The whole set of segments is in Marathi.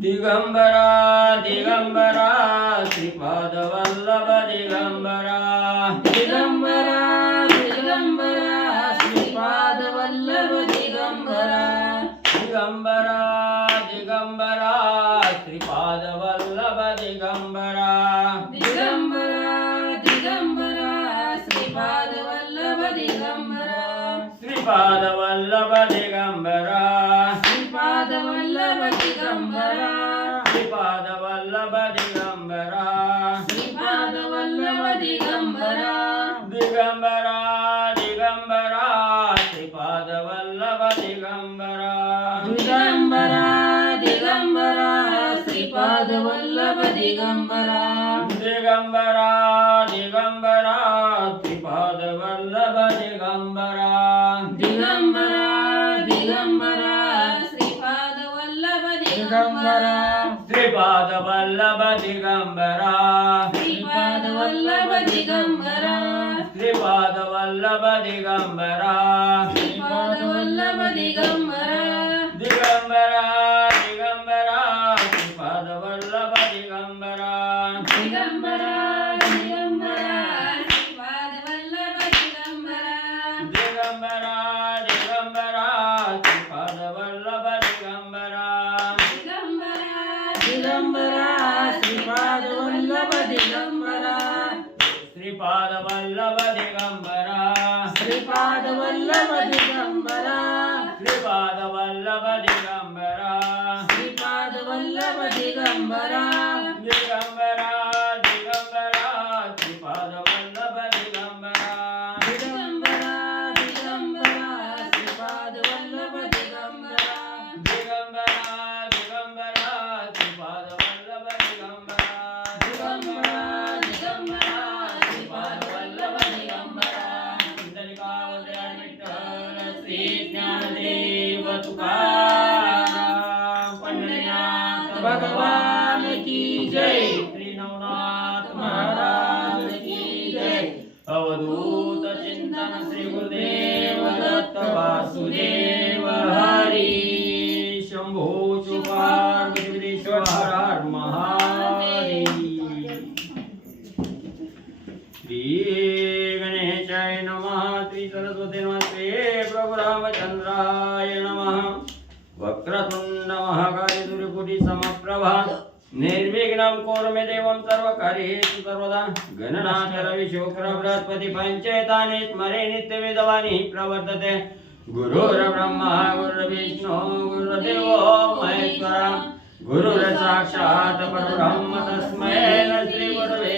दिगंबरा दिगंबरा श्रीपाद वल्लभ दिगंबरा दिगंबरा दिगंबरा श्रीपाद वल्लभ दिगंबरा दिगंबरा दिगंबरा श्रीपाद वल्लभ दिगंबरा दिगंबरा दिगंबरा श्रीपाद वल्लभ दिगंबरा श्रीपाद वल्लभ दिगंबरा श्रीपाद वल्लभ दिगंबरा श्रीपाद वल्लभ दिगंबरा श्रीपाद वल्लभ दिगंबरा दिगंबरा दिगंबरा श्रीपाद वल्लभ दिगंबरा दिगंबरा दिगंबरा श्रीपाद वल्लभ दिगंबरा दिगंबरा दिगंबरा श्रीपाद वल्लभ दिगंबरा दिगंबरा दिगंबरा श्रीपाद वल्लभ दिगंबरा श्रीपाद वल्लभ दिगंबरा श्रीपाद वल्लभ दिगंबरा श्रीपाद वल्लभ दिगंबरा श्रीपाद वल्लभ दिगंबरा दिगंबरा दिगंबरा श्रीपाद वल्लभ दिगंबरा दिगंबरा दिगंबरा श्रीपाद वल्लभ दिगंबरा दिगंबरा दिगंबरा श्रीपाद वल्लभ दिगंबरा दिगंबरा दिगंबरा श्रीपाद वल्लभ दिगंबरा श्रीपाद वल्लभ दिगंबरा श्रीपाद वल्लभ दिगंबरा श्रीपाद वल्लभ दिगंबरा श्रीपाद वल्लभ दिगंबरा दिगंबरा दिगंबरा श्रीपाद वल्लभ दिगंबरा दिगंबरा दिगंबरा श्रीपाद वल्लभ दिगंबरा दिगंबरा दिगंबरा श्रीपाद वल्लभ दिगंबरा दिगंबरा दिगंबरा श्रीपाद वल्लभ दिगंबरा पुंडलिकावतार विठ्ठल श्री ज्ञानदेव तुकाराम पंढरीनाथ भगवान की जय श्री नवनाथ महाराज की जय अवधूत चिंतन श्री गुरुदेव दत्त वासुदेव हरी शंभो पार्वतीश्वर हर हर महादेव श्री गणेशाय नमः श्री सरस्वती नमः श्री प्रभु रामचंद्राय नमः वक्रतुंड महाकाय सूर्यकोटि समप्रभा निर्विघ्नं कुरु मे देवं सर्वकार्येषु सर्वदा गणनाथ रविशुक्र बृहस्पति पंचेतानि स्मरे नित्यवेदवाणी प्रवर्तते गुरुर्ब्रह्मा गुरुर्विष्णु गुरुर्देवो महेश्वरः गुरुर्साक्षात् परब्रह्म तस्मै श्री गुरवे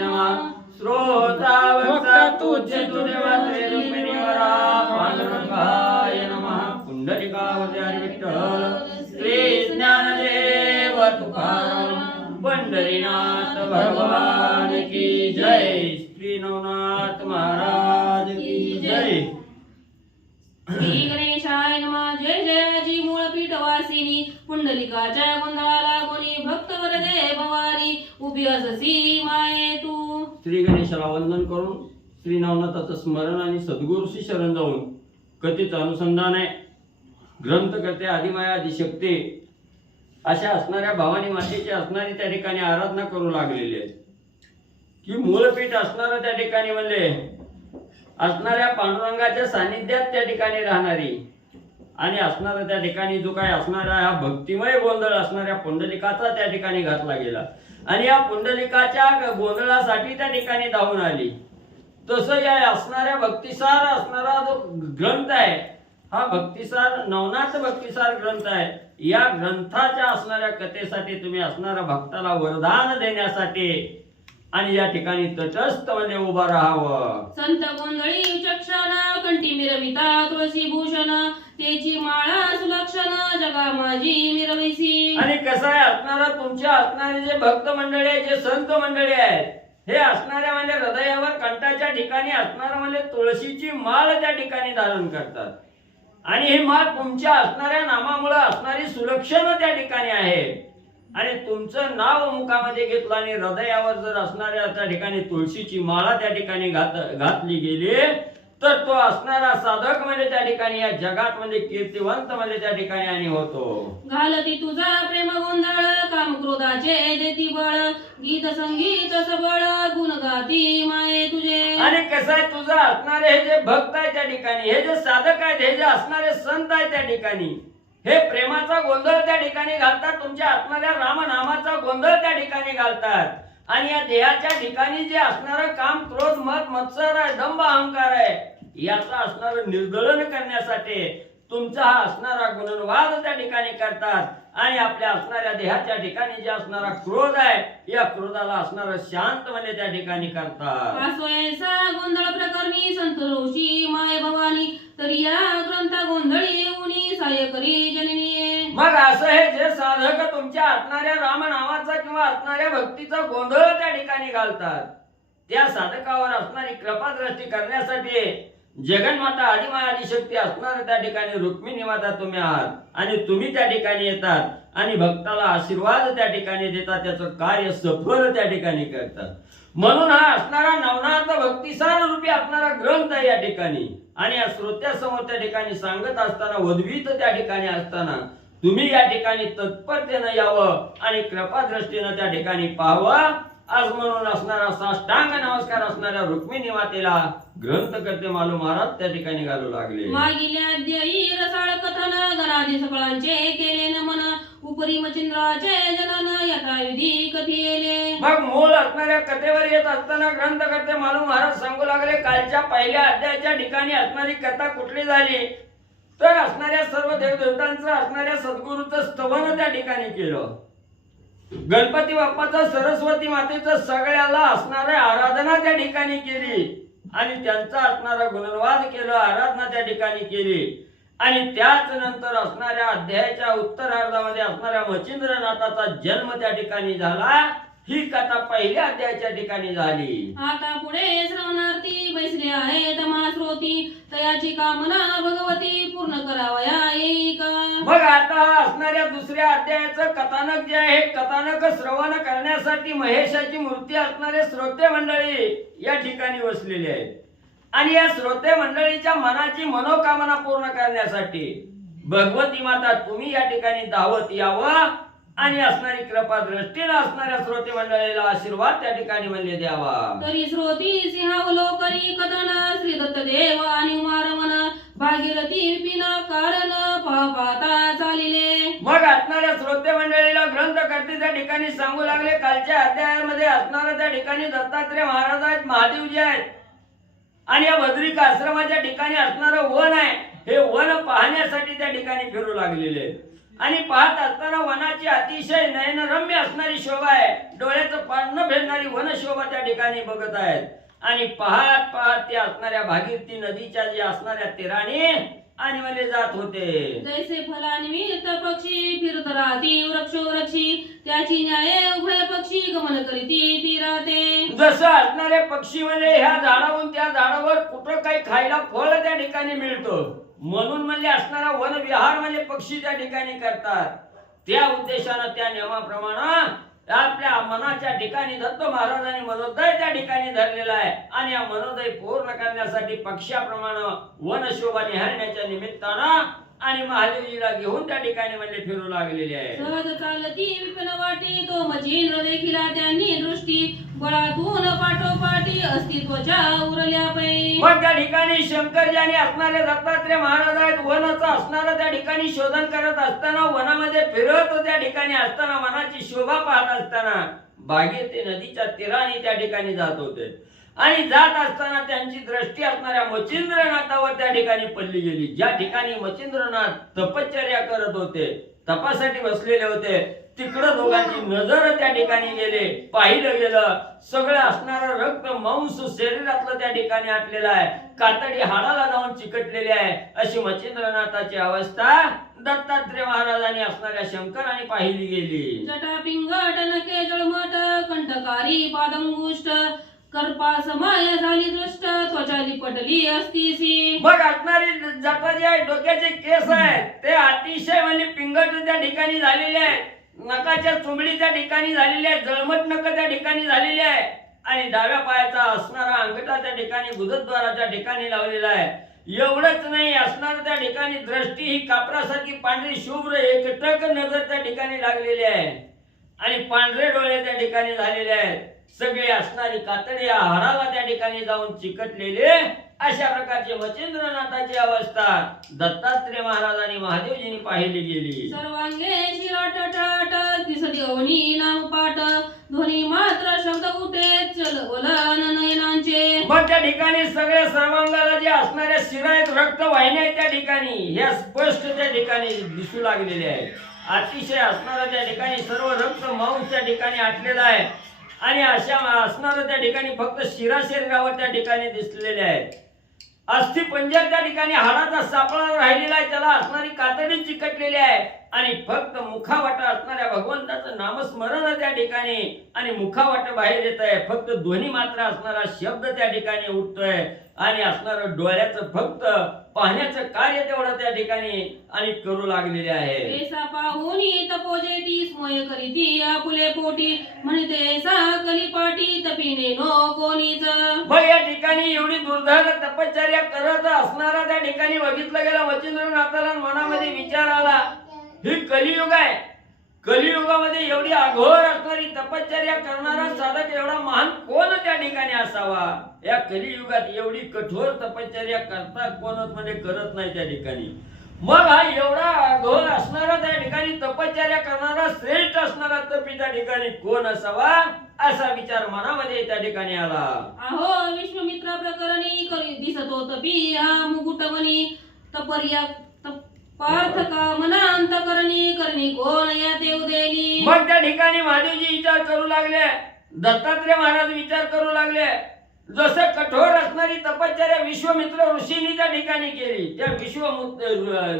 नमः श्रोता वक्ता तुझ्य तुझे मात्रे रुक्मिणी वरा पांडुरंगाय नमः पुंडलिकावतार विठ्ठल श्री ज्ञानदेव तुकाराम पंढरीनाथ भगवान की जय श्री नवनाथ महाराज की जय श्री गणेशाय नमः जय जयाजी मूळपीठवासिनी पुंडलिकाच्या गोंधळाला कोणी भक्त वरदे भवानी उभी अससी माये तू श्री गणेशाला वंदन करून श्री नवनाथाचं स्मरण आणि सद्गुरूशी शरण जाऊन कथेचं अनुसंधान आहे. ग्रंथकर्ते आदिमाया आदिशक्ती अशा असणाऱ्या भवानी मातेची असणारी त्या ठिकाणी आराधना करू लागलेली आहे की मूलपीठ असणारं त्या ठिकाणी म्हणले असणाऱ्या पांडुरंगाच्या सानिध्यात त्या ठिकाणी राहणारी आणि असणारा त्या ठिकाणी जो काय असणारा हा भक्तिमय गोंधळ असणाऱ्या पुंडलिकाचा त्या ठिकाणी घातला गेला आणि या पुंडलिकाच्या गोंधळासाठी त्या ठिकाणी धावून आली. तसं या असणाऱ्या भक्तिसार असणारा जो ग्रंथ आहे हा भक्तिसार नवनाथ भक्तिसार ग्रंथ आहे. या ग्रंथाच्या असणाऱ्या कथेसाठी तुम्ही असणाऱ्या भक्ताला वरदान देण्यासाठी आणि या ठिकाणी तटस्थ मध्ये उभा राहावं. संत गोंधळी विचक्षण कंठी मिरविता तुळशी भूषण त्याची माळा सुलक्षण जगा माझी मिरविसी. आणि कसं आहे असणारा तुमच्या असणारे जे भक्त मंडळी आहे जे संत मंडळी आहेत हे असणाऱ्या म्हणजे हृदयावर कंठाच्या ठिकाणी असणारा म्हणजे तुळशीची माळ त्या ठिकाणी धारण करतात आणि ही माळ तुमच्या असणाऱ्या नामामुळे असणारी सुलक्षण त्या ठिकाणी आहे आणि तुमचं नाव मुखामध्ये घेतलं आणि हृदयावर जर असणाऱ्या त्या ठिकाणी तुळशीची माळा त्या ठिकाणी घातली गेली तर तो असणारा साधक म्हणजे त्या ठिकाणी या जगात म्हणजे कीर्तिवंत म्हणजे त्या ठिकाणी आणि होतो. घालती तुझा प्रेम गोंधळ काम क्रोधाचे देती बळ गीत संगीत सबळ गुण गाती माये तुझे. आणि कसं आहे तुझं असणारे हे जे भक्त आहे त्या ठिकाणी, हे जे साधक आहेत, हे जे असणारे संत आहे त्या ठिकाणी, हे प्रेमाचा गोंधळ त्या ठिकाणी घालतात, तुमच्या असणाऱ्या रामनामाचा गोंधळ त्या ठिकाणी घालतात. आणि या देहाच्या ठिकाणी जे असणारं काम क्रोध मत मत्सर आहे, दंभ अहंकार आहे, याचा असणारं निर्दलन करण्यासाठी तुमचा हा असणारा गुणवाद त्या ठिकाणी करतात. आणि आपल्या असणाऱ्या देहाच्या ठिकाणी जे असणारा क्रोध आहे, या क्रोधाला असणारं शांत म्हणजे त्या ठिकाणी करतात. आसोयसा गोंधळ प्रकरणी संत ऋषी माय भवानी तरी या ग्रंथा गोंधळी उनी साय करी जननी. मग असं हे जे साधक तुमच्या असणाऱ्या रामनामाचा किंवा असणाऱ्या भक्तीचा गोंधळ त्या ठिकाणी घालतात, त्या साधकावर असणारी कृपादृष्टी करण्यासाठी जगन्माता आदिमाया आदिशक्ती असणार त्या ठिकाणी रुक्मिणी माता तुम्ही आहात. आणि तुम्ही त्या ठिकाणी येतात आणि भक्ताला आशीर्वाद त्या ठिकाणी देतात, त्याचं कार्य सफल त्या ठिकाणी करतात. म्हणून हा असणारा नवनाथ भक्तिसार रूपी असणारा ग्रंथ आहे या ठिकाणी. आणि या श्रोत्यासमोर त्या ठिकाणी सांगत असताना, वदवीत त्या ठिकाणी असताना तुम्ही या ठिकाणी तत्परतेनं यावं आणि कृपादृष्टीनं त्या ठिकाणी पाहावं. आज म्हणून असणारा साष्टांग नमस्कार असणाऱ्या रुक्मिणी मातेला ग्रंथकर्ते मालू महाराज त्या ठिकाणी घालू लागले. मागिल्या अद्ययी रसाळ कथन गणादी सकळांचे केले नमन उपरी मचिंद्राचे जनन यथाविधी कथिले. मग मूळ असणाऱ्या कथेवर येत असताना ग्रंथकर्ते मालू महाराज सांगू लागले, कालच्या पहिल्या अध्यायाच्या ठिकाणी असणारी कथा कुठली झाली तर असणाऱ्या सर्व देवदेवतांचं असणाऱ्या सद्गुरूचं स्तवन त्या ठिकाणी केलं. गणपती बाप्पाचं, सरस्वती मातेचं सगळ्याला असणाऱ्या आराधना त्या ठिकाणी केली आणि त्यांचा असणारा गुणवाद केलं, आराधना त्या ठिकाणी केली. आणि त्याच नंतर असणाऱ्या अध्यायाच्या उत्तरार्धामध्ये असणाऱ्या मच्छिंद्रनाथाचा जन्म त्या ठिकाणी झाला. ही कथा पहिल्या अध्यायाच्या ठिकाणी झाली. आता पुढे श्रवणार्थी बैसले आहेत महाश्रोती तयाची कामना भगवती पूर्ण करावया येईक. मग आता असणाऱ्या दुसऱ्या अध्यायाचं कथानक जे आहे, कथानक श्रवण करण्यासाठी महेशाची मूर्ती असणारे श्रोते मंडळी या ठिकाणी बसलेले आहेत. आणि या श्रोते मंडळीच्या मनाची मनोकामना पूर्ण करण्यासाठी भगवती माता तुम्ही या ठिकाणी धावत यावं आणि असणारी कृपा दृष्टीने असणाऱ्या श्रोते मंडळीला आशीर्वाद त्या ठिकाणी म्हणजे द्यावा. तरी श्रोती सिंहावलोकरी कथन श्री दत्तदेव आणि उमारमन भागीरथी विपिन कारण पाहता चालिले. मग असणाऱ्या श्रोते मंडळीला ग्रंथकर्ते त्या ठिकाणी सांगू लागले, कालच्या अध्यायामध्ये असणाऱ्या त्या ठिकाणी दत्तात्रय महाराज आहेत, महादेवजी आहेत. आणि या बद्रिक आश्रमाच्या ठिकाणी असणारं वन आहे, हे वन पाहण्यासाठी त्या ठिकाणी फिरू लागलेले. आणि पाहत असताना वनाची अतिशय नयनरम्य असणारी शोभा आहे, डोळ्याचं पारणं भेटणारी वनशोभा त्या ठिकाणी बघत आहेत. आणि पाहत पाहत ते असणाऱ्या भागीरथी नदीच्या जे असणाऱ्या तीराने आणि मले जात होते. जैसे फलान्वित पक्षी फिरत राहती वृक्षोवृक्षी त्याची न्याय उभय पक्षी गमन करीती ती राहते. जसं असणारे पक्षी म्हणजे ह्या झाडावरून त्या झाडावर कुठं काही खायला फळ त्या ठिकाणी मिळतं म्हणून म्हणजे असणारा वन विहार म्हणजे पक्षी त्या ठिकाणी करतात. त्या उद्देशानं त्या नियमाप्रमाणे आपल्या मनाच्या ठिकाणी दत्त महाराजांनी मनोदय त्या ठिकाणी धरलेला आहे. आणि या मनोदय पूर्ण करण्यासाठी पक्षाप्रमाणे वनशोभा निहाळण्याच्या निमित्तानं आणि महादेवजीला घेऊन त्या ठिकाणी म्हणजे फिरू लागलेले आहे. सहज चालती विपिन वाटी तो मचिंद्र देखिला त्यांनी दृष्टी बळातून पाठोपाठी अस्तित्वाच्या उरल्या पै. मग त्या ठिकाणी शंकरजी आणि असणारे दत्तात्रय महाराज आहेत. वनाचं असणारं त्या ठिकाणी शोधन करत असताना, वनामध्ये फिरत त्या ठिकाणी असताना, वनाची शोभा पाहत असताना भागीरथी नदीच्या तीराने त्या ठिकाणी जात होते. आणि जात असताना त्यांची दृष्टी असणाऱ्या मच्छिंद्रनाथावर त्या ठिकाणी पडली गेली. ज्या ठिकाणी मच्छिंद्रनाथ तपश्चर्या करत होते, तपासाठी बसलेले होते, तिकडं दोघांची नजर त्या ठिकाणी गेले. पाहिलं गेलं सगळं असणारं रक्त मांस शरीरातलं त्या ठिकाणी आटलेलं आहे, कातडी हाडाला जाऊन चिकटलेली आहे. अशी मच्छिंद्रनाथाची अवस्था दत्तात्रय महाराजांनी असणाऱ्या शंकराने पाहिली गेली. जटा पिंगट नखे जळमट कंठकारी पादंगुष्ट कर्पा समाय झाली दृष्ट त्वचा लिपटली असतीसी. मग असणारी जटा जे आहे, डोक्याचे केस आहेत ते अतिशय म्हणजे पिंगट त्या ठिकाणी झालेले आहे, नकाच्या चुंबडी त्या ठिकाणी झालेली आहे, जळमट नख त्या ठिकाणी झालेली आहे. आणि डाव्या पायाचा असणारा अंगठा त्या ठिकाणी गुदद्वाराच्या ठिकाणी लावलेला आहे. एवढंच नाही, असणार त्या ठिकाणी दृष्टी ही कापरासारखी पांढरी शुभ्र एकटक नजर त्या ठिकाणी लागलेली आहे आणि पांढरे डोळे त्या ठिकाणी झालेले आहेत. सगळे असणारी कातडी या हाराला त्या ठिकाणी जाऊन चिकटलेले अशा प्रकारची मच्छिंद्रनाथाची अवस्था दत्तात्रय महाराज आणि महादेवजींनी पाहिली गेली. सर्वांगे शिराटटाट दिसती अवनी नाम पाठ ध्वनी मात्र शब्द उठे चलवलन नयनांचे. मग त्या ठिकाणी सगळ्या सर्वांगाला जे असणाऱ्या शिरा आहेत, रक्त वाहिन्या आहेत, त्या ठिकाणी ह्या स्पष्ट त्या ठिकाणी दिसू लागलेल्या आहेत. अतिशय असणारा त्या ठिकाणी सर्व रक्त मांस त्या ठिकाणी आटलेला आहे आणि अशा असणारं त्या ठिकाणी फक्त शिरा शरीरावर त्या ठिकाणी दिसलेले आहेत. अस्थि पंजर त्या ठिकाणी हाडाचा सापळा राहिलेला आहे, त्याला असणारी कातडी चिकटलेली आहे आणि फक्त मुखावाटा असणाऱ्या भगवंताचं नामस्मरण त्या ठिकाणी आणि मुखावाट बाहेर येत आहे. फक्त ध्वनी मात्र असणारा शब्द त्या ठिकाणी उठतोय आणि असणारं डोळ्याचं फक्त पाहण्याचं कार्य तेवढं त्या ठिकाणी आणि करू लागलेले आहे. ऐसा पाहुनी तपोजेटी स्मय करीती आपुले पोटी म्हणते सा कलिपाटी तपिने नो कोणीच. मग या ठिकाणी एवढी दुर्धर तपश्चर्या करत असणारा त्या ठिकाणी बघितलं गेलं मच्छिंद्रनाथाला मनामध्ये विचार आला, ही कलियुग आहे, कलियुगामध्ये एवढी अघोर असणारी तपश्चर्या करणारा साधक एवढा महान कोण त्या ठिकाणी असावा. या कलियुगात एवढी कठोर तपश्चर्या करता कोणच म्हणजे करत नाही त्या ठिकाणी. मग हा एवढा अघोर असणारा त्या ठिकाणी तपश्चर्या करणारा श्रेष्ठ असणारा तपी त्या ठिकाणी कोण असावा असा विचार मनामध्ये त्या ठिकाणी आला. अहो विश्वमित्र प्रकरणी दिसतो तपी हा मुकुटमणी तपर्या पार्थ कामनांत करणी कोण या देव देली. मग त्या ठिकाणी महादेवजी विचार करू लागले, दत्तात्रय महाराज विचार करू लागले. जसं कठोर असणारी तपश्चर्या विश्वमित्र ऋषींनी त्या ठिकाणी केली, त्या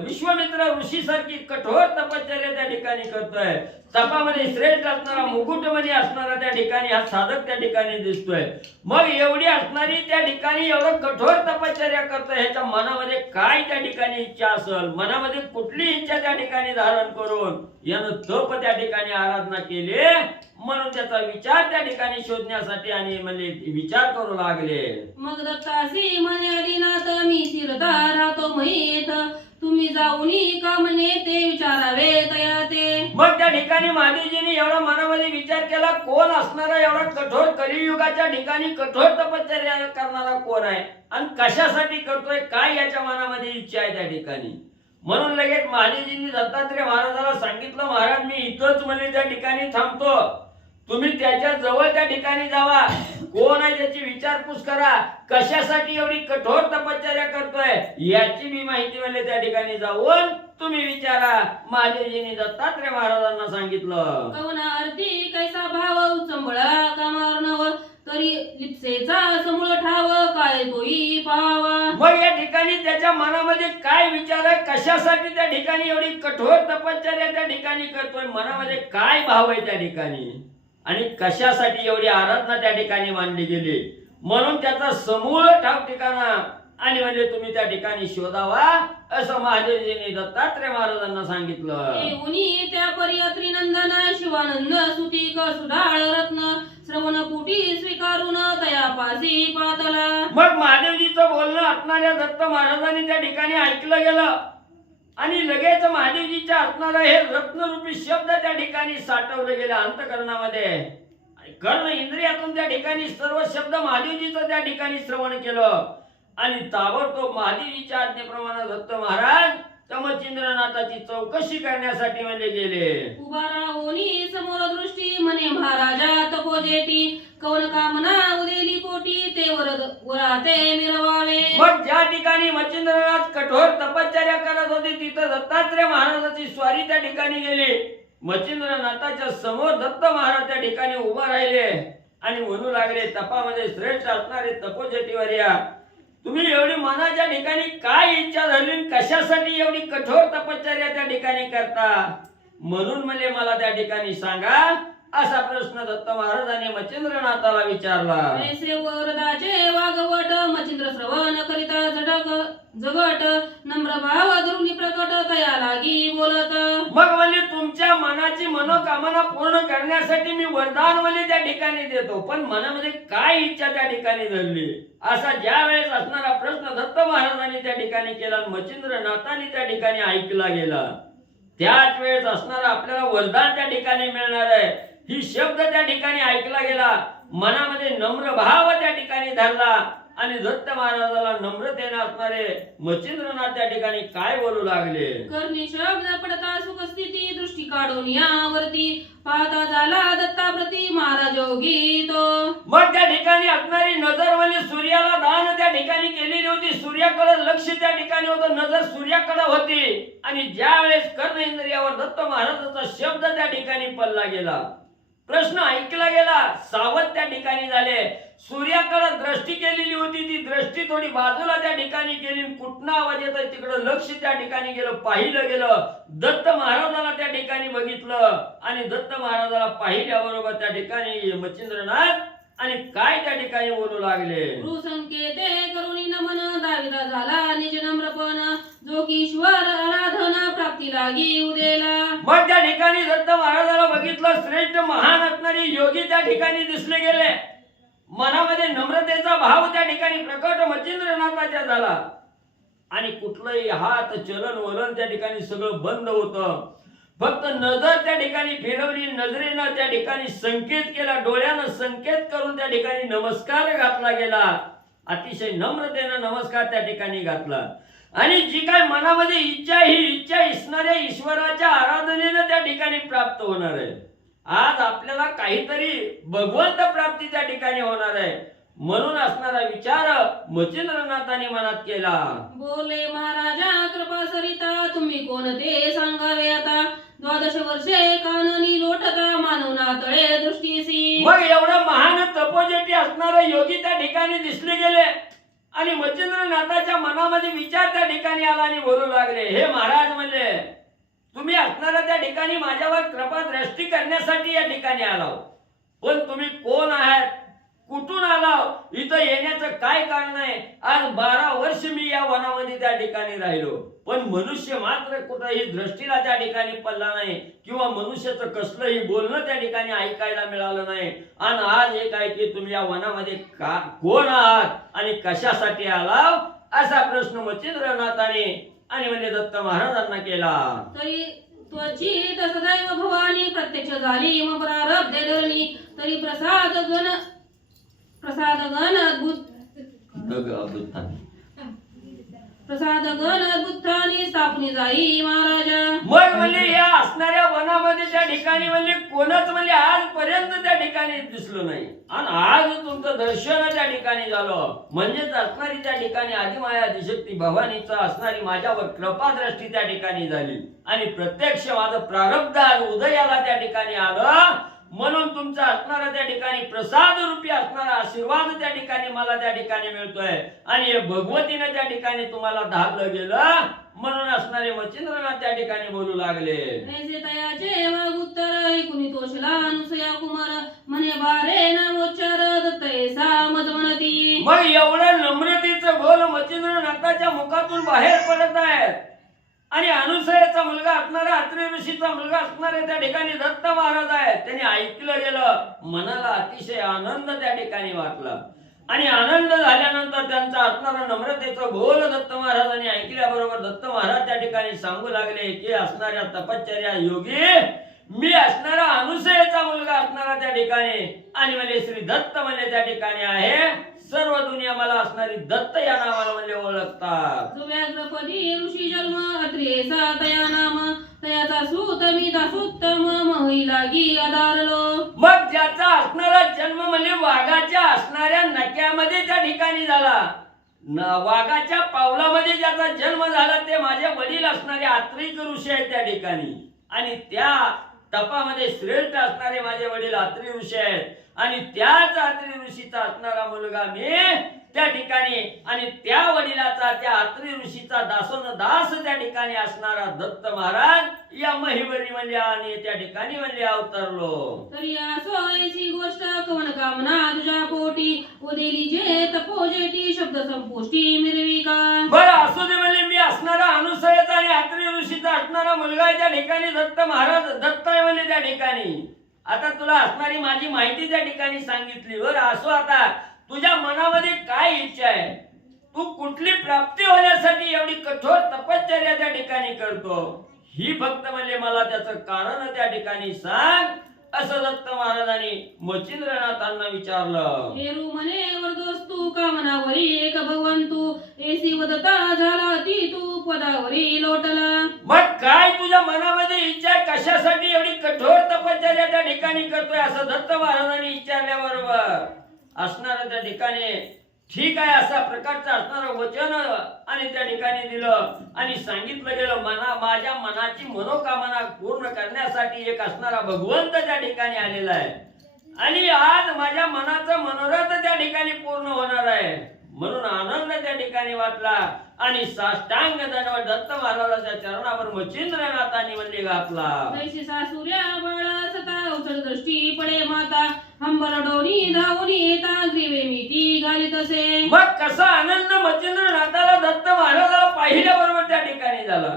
विश्वमित्र ऋषी सारखी कठोर तपश्चर्या त्या ठिकाणी करतोय. तपामध्ये श्रेष्ठ असणारा मुकुटमणी असणारा त्या ठिकाणी हा साधक त्या ठिकाणी दिसतोय. मग एवढी असणारी त्या ठिकाणी एवढं कठोर तपश्चर्या करतोय, ह्याच्या मनामध्ये काय त्या ठिकाणी इच्छा असेल, मनामध्ये कुठली इच्छा त्या ठिकाणी धारण करून यानं तप त्या ठिकाणी आराधना केली. म्हणून त्याचा विचार त्या ठिकाणी शोधण्यासाठी आणि म्हणजे विचार करू लागले. मग दत्तासी म्हणे आदिनाथ मी स्थिरता राहतो माहीत तुम्ही जाऊनी का म्हणे ते विचारावे तया ते. मग त्या ठिकाणी महादेवजींनी एवढा मनामध्ये विचार केला, कोण असणारा एवढा कठोर कलियुगाच्या ठिकाणी कठोर तपश्चर्या करणारा कोण आहे आणि कशासाठी करतोय, काय याच्या मनामध्ये इच्छा आहे त्या ठिकाणी. म्हणून लगेच महादेवजींनी दत्तात्रय महाराजाला सांगितलं, महाराज मी इथंच म्हणजे त्या ठिकाणी थांबतो, तुम्ही त्याच्या जवळ त्या ठिकाणी जावा, कोण आहे त्याची विचारपूस करा, कशासाठी एवढी कठोर तपश्चर्या करतोय याची मी माहिती म्हणजे त्या ठिकाणी जाऊन तुम्ही विचारा. महादेवजींनी दत्तात्रय महाराजांना सांगितलं. कवना अर्थी कैसा भाव उचंबळा कामार्णव तरी लिप्सेचा समूळ ठाव काय तोही पाहावा. मग या ठिकाणी त्याच्या मनामध्ये काय विचार आहे, कशासाठी त्या ठिकाणी एवढी कठोर तपश्चर्या त्या ठिकाणी करतोय, मनामध्ये काय भाव आहे त्या ठिकाणी आणि कशासाठी एवढी आराधना त्या ठिकाणी मानली गेली. म्हणून त्याचा समूळ ठाव ठिकाणा आणि म्हणजे तुम्ही त्या ठिकाणी शोधावा असं महादेवजींनी दत्तात्रय महाराजांना सांगितलं. येऊनी त्या पर्यात्री नंदन शिवानंद सुतिक सुधाळ रत्न श्रवणपुटी स्वीकारून तयापासी पातला. मग महादेवजीचं बोलणं असणाऱ्या दत्त महाराजांनी त्या ठिकाणी ऐकलं गेलं आणि लगेच महादेवजीच्या असणारा हे रत्नरूपी शब्द त्या ठिकाणी साठवले गेले अंतःकरणामध्ये. कर्ण इंद्रियातून त्या ठिकाणी सर्व शब्द महादेवजीचं त्या ठिकाणी श्रवण केलं आणि ताबडतोब महादेवजीच्या आज्ञेप्रमाणे दत्त महाराज मच्छिंद्रनाथाची चौकशी करण्यासाठी म्हणजे गेले. उभा राहुनी समोर दृष्टी म्हणे महाराजा तपोजेटी कौन कामना उदेली पोटी ते वराते मिरवावे. मग ज्या ठिकाणी मच्छिंद्रनाथ कठोर तपश्चर्या करत होते तिथं दत्तात्रय महाराजाची स्वारी त्या ठिकाणी गेली. मच्छिंद्रनाथाच्या समोर दत्त महाराज त्या ठिकाणी उभा राहिले आणि म्हणू लागले, तपामध्ये श्रेष्ठ असणारे तपोजेटीवर्या, तुम्ही एवढी मनाच्या ठिकाणी काय इच्छा धरली, कशासाठी एवढी कठोर तपश्चर्या त्या ठिकाणी करता, म्हणून मला त्या ठिकाणी सांगा असा प्रश्न दत्त महाराजांनी मच्छिंद्रनाथाला विचारला. ऐसे वरदाचे वागवट मच्छिंद्र श्रवण करिता जगट नम्र भाव धरुनी प्रकट तया लागी बोलत. मग म्हणजे तुमच्या मनाची मनोकामना पूर्ण करण्यासाठी मी वरदान म्हणजे त्या ठिकाणी देतो, पण मनामध्ये काय इच्छा त्या ठिकाणी धरली असा ज्या वेळेस असणारा प्रश्न दत्त महाराजांनी त्या ठिकाणी केला, मच्छिंद्रनाथांनी त्या ठिकाणी ऐकला गेला. त्याच वेळेस असणारा आपल्याला वरदान त्या ठिकाणी मिळणार आहे ही शब्द त्या ठिकाणी ऐकला गेला. मनामध्ये नम्र भाव त्या ठिकाणी धरला आणि दत्त महाराजाला नम्रतेने असणारे मच्छिंद्रनाथ त्या ठिकाणी काय बोलू लागले. करणी शब्द पडता सुख स्थिती दृष्टी काढून यावरती पाहता झाला दत्ताप्रती महाराज योगी तो. मग त्या ठिकाणी असणारी नजर म्हणजे सूर्याला दान त्या ठिकाणी केलेली होती. सूर्याकडे लक्ष त्या ठिकाणी होतं, नजर सूर्याकडे होती. आणि ज्या वेळेस कर्ण इंद्रियावर दत्त महाराजाचा शब्द त्या ठिकाणी पडला गेला, प्रश्न ऐकला गेला, सावध त्या ठिकाणी झाले. सूर्याकडे दृष्टी केलेली होती, ती दृष्टी थोडी बाजूला त्या ठिकाणी गेली. कुठला आवाज येतोय तिकडे लक्ष त्या ठिकाणी गेलं, पाहिलं गेलं. दत्त महाराजाला त्या ठिकाणी बघितलं आणि दत्त महाराजाला पाहिल्याबरोबर त्या ठिकाणी मच्छिंद्रनाथ आणि काय त्या ठिकाणी बोलू लागले. संकेते करुणी नमन दाविदा झाला निज नम्रपण जो की ईश्वर आराधना प्राप्ती लागी उदेला. मग त्या ठिकाणी दत्त महाराजाला बघितलं, श्रेष्ठ महान असणारी योगी त्या ठिकाणी दिसले गेले. मनामध्ये नम्रतेचा भाव त्या ठिकाणी प्रकट मच्छिंद्रनाथाच्या झाला आणि कुठलंही हात चलन वलन त्या ठिकाणी सगळं बंद होतं. फक्त नजर त्या ठिकाणी फिरवली, नजरेनं त्या ठिकाणी संकेत केला, डोळ्यानं संकेत करून त्या ठिकाणी नमस्कार घातला गेला. अतिशय नम्रतेनं नमस्कार त्या ठिकाणी घातला आणि जी काय मनामध्ये इच्छा ही इच्छा असणाऱ्या ईश्वराच्या आराधनेनं त्या ठिकाणी प्राप्त होणार आहे. आज आपल्याला काहीतरी भगवंत प्राप्ती त्या ठिकाणी होणार आहे म्हणून असणारा विचार मच्छिंद्रनाथांनी मनात केला. बोले महाराजा कृपा सरिता तुम्ही कोणते सांगावे आता 12 वर्षे काननी लोटता मानवना तळे दृष्टीसी. मग एवढा महान तपोजेटी असणारे योगी त्या ठिकाणी दिसले गेले आणि मच्छिंद्रनाथाच्या मनामध्ये विचार त्या ठिकाणी आला आणि बोलू लागले. हे महाराज म्हणले, तुम्ही असणाऱ्या त्या ठिकाणी माझ्यावर कृपा दृष्टी करण्यासाठी या ठिकाणी आलाव, पण तुम्ही कोण आहात, कुठून आलाव, इथं येण्याचं काय कारण आहे. आज 12 वर्ष मी या वनामध्ये त्या ठिकाणी राहिलो, पण मनुष्य मात्र कुठेही दृष्टीला त्या ठिकाणी पडला नाही किंवा मनुष्याचं कसलंही बोलणं त्या ठिकाणी ऐकायला मिळालं नाही. आणि आज एक आहे की तुम्ही या वनामध्ये कोण आहात आणि कशासाठी आलाव असा प्रश्न मच्छिंद्रनाथाने आणि म्हणजे दत्त महाराजांना केला. तरी त्वची सदैव भवानी प्रत्यक्ष झाली मग प्रारब्ध धरणी तरी प्रसाद गण अद्भुतानी स्थापनी जाई महाराजा. मग म्हणजे या असणाऱ्या वनामध्ये त्या ठिकाणी म्हणजे कोणच म्हणजे आजपर्यंत त्या ठिकाणी दिसलो नाही आणि आज तुमचं दर्शन त्या ठिकाणी झालं. म्हणजेच असणारी त्या ठिकाणी आदिमाया आदिशक्ती भवानीचा असणारी माझ्यावर कृपा दृष्टी त्या ठिकाणी झाली आणि प्रत्यक्ष माझं प्रारब्ध आज उदयाला त्या ठिकाणी आलं. म्हणून तुमचा असणारा त्या ठिकाणी प्रसाद रूपी असणारा आशीर्वाद त्या ठिकाणी मला त्या ठिकाणी मिळतोय आणि हे भगवतीने त्या ठिकाणी तुम्हाला धारलं गेलं म्हणून असणारे मच्छिंद्रनाथ त्या ठिकाणी बोलू लागले. ऐसे तयाचे वागुत्तर ऐकुनी तोषला अनुसया कुमार म्हणे बारे नामोच्चार दत्त ऐसा मज म्हणती. मग एवढं नम्रतेचं बोल मच्छिंद्रनाथाच्या मुखातून बाहेर पडत आहेत आणि अनुसयाचा मुलगा असणारा अत्रि ऋषीचा मुलगा असणारे त्या ठिकाणी दत्त महाराज आहेत. त्यांनी ऐकलं गेलं, मनाला अतिशय आनंद त्या ठिकाणी वाटला आणि आनंद झाल्यानंतर त्यांचा असणारा नम्रतेचं बोल दत्त महाराजांनी ऐकल्याबरोबर दत्त महाराज त्या ठिकाणी सांगू लागले की असणाऱ्या तपश्चर्या योगी मी असणारा अनुसयाचा मुलगा असणारा त्या ठिकाणी आणि म्हणजे श्री दत्त म्हणजे त्या ठिकाणी आहे. सर्व दुनिया मला असणारी दत्त या नावाला म्हणजे ओळखतात. जो व्याघ्रपदी ऋषी जन्म अत्रेसा तया नाम तयाचा सूत मी दासोत्तम मही लागी आधारलो. मग ज्याचा असणारा जन्म म्हणजे वाघाच्या असणाऱ्या नक्यामध्ये त्या ठिकाणी झाला, वाघाच्या पावलामध्ये ज्याचा जन्म झाला ते माझे वडील असणारे अत्रिक ऋषी आहेत त्या ठिकाणी आणि त्या तपामध्ये श्रेष्ठ असणारे माझे वडील अत्रि ऋषी आहेत आणि त्याच अत्रि ऋषीचा असणारा मुलगा मी त्या ठिकाणी आणि त्या वडिलाचा त्या अत्री ऋषीचा दास त्या ठिकाणी असणारा दत्त महाराज या महिवरी म्हणजे आणि त्या ठिकाणी म्हणजे अवतरलो. तरी असो ऐसी गोष्ट कवन कामना तुझ्या पोटी उदेली जे तपोजेटी शब्द संपुष्टी मिरवी का. बरं असू दे म्हणजे मी असणारा अनुसयत आणि अत्री ऋषीचा असणारा मुलगा आहे त्या ठिकाणी दत्त महाराज दत्त आहे म्हणजे त्या ठिकाणी. आता तुला असणारी माझी माहिती त्या ठिकाणी सांगितली. बरं असो आता तुझ्या मनामध्ये काय इच्छा आहे, तू कुठली प्राप्ती होण्यासाठी एवढी कठोर तपश्चर्या त्या ठिकाणी करतो, ही फक्त म्हणजे मला त्याचं कारण त्या ठिकाणी सांग, असं दत्त महाराजांनी मच्छिंद्रनाथांना विचारलं. हेरू म्हणे वरदोस्तू कामनावरी एक भगवंतू एसी वदता झाला ती तू पदावरी लोटला. मग काय तुझ्या मनामध्ये इच्छा आहे, कशासाठी एवढी कठोर तपश्चर्या त्या ठिकाणी करतोय, असं दत्त महाराजांनी विचारल्याबरोबर असणार त्या ठिकाणी ठीक आहे असा प्रकारचं असणारं वचन आणि त्या ठिकाणी दिलं आणि सांगितलं गेलं माझ्या मनाची मनोकामना पूर्ण करण्यासाठी एक असणारा भगवंत त्या ठिकाणी आलेला आहे आणि आज माझ्या मनाचं मनोरथ त्या ठिकाणी पूर्ण होणार आहे म्हणून आनंद त्या ठिकाणी वाटला आणि साष्टांग दंडवत दत्त महाराजाच्या चरणावर मच्छिंद्रनाथांनी म्हणजे घातला. जैसी सासुऱ्या बाळा सता अवचर दृष्टी पडे माता हंबरडोनी धावून येता ग्रीवे मिठी घालीत असे. मग कसा आनंद मच्छिंद्रनाथाला दत्त महाराजाला पाहिल्याबरोबर त्या ठिकाणी झाला.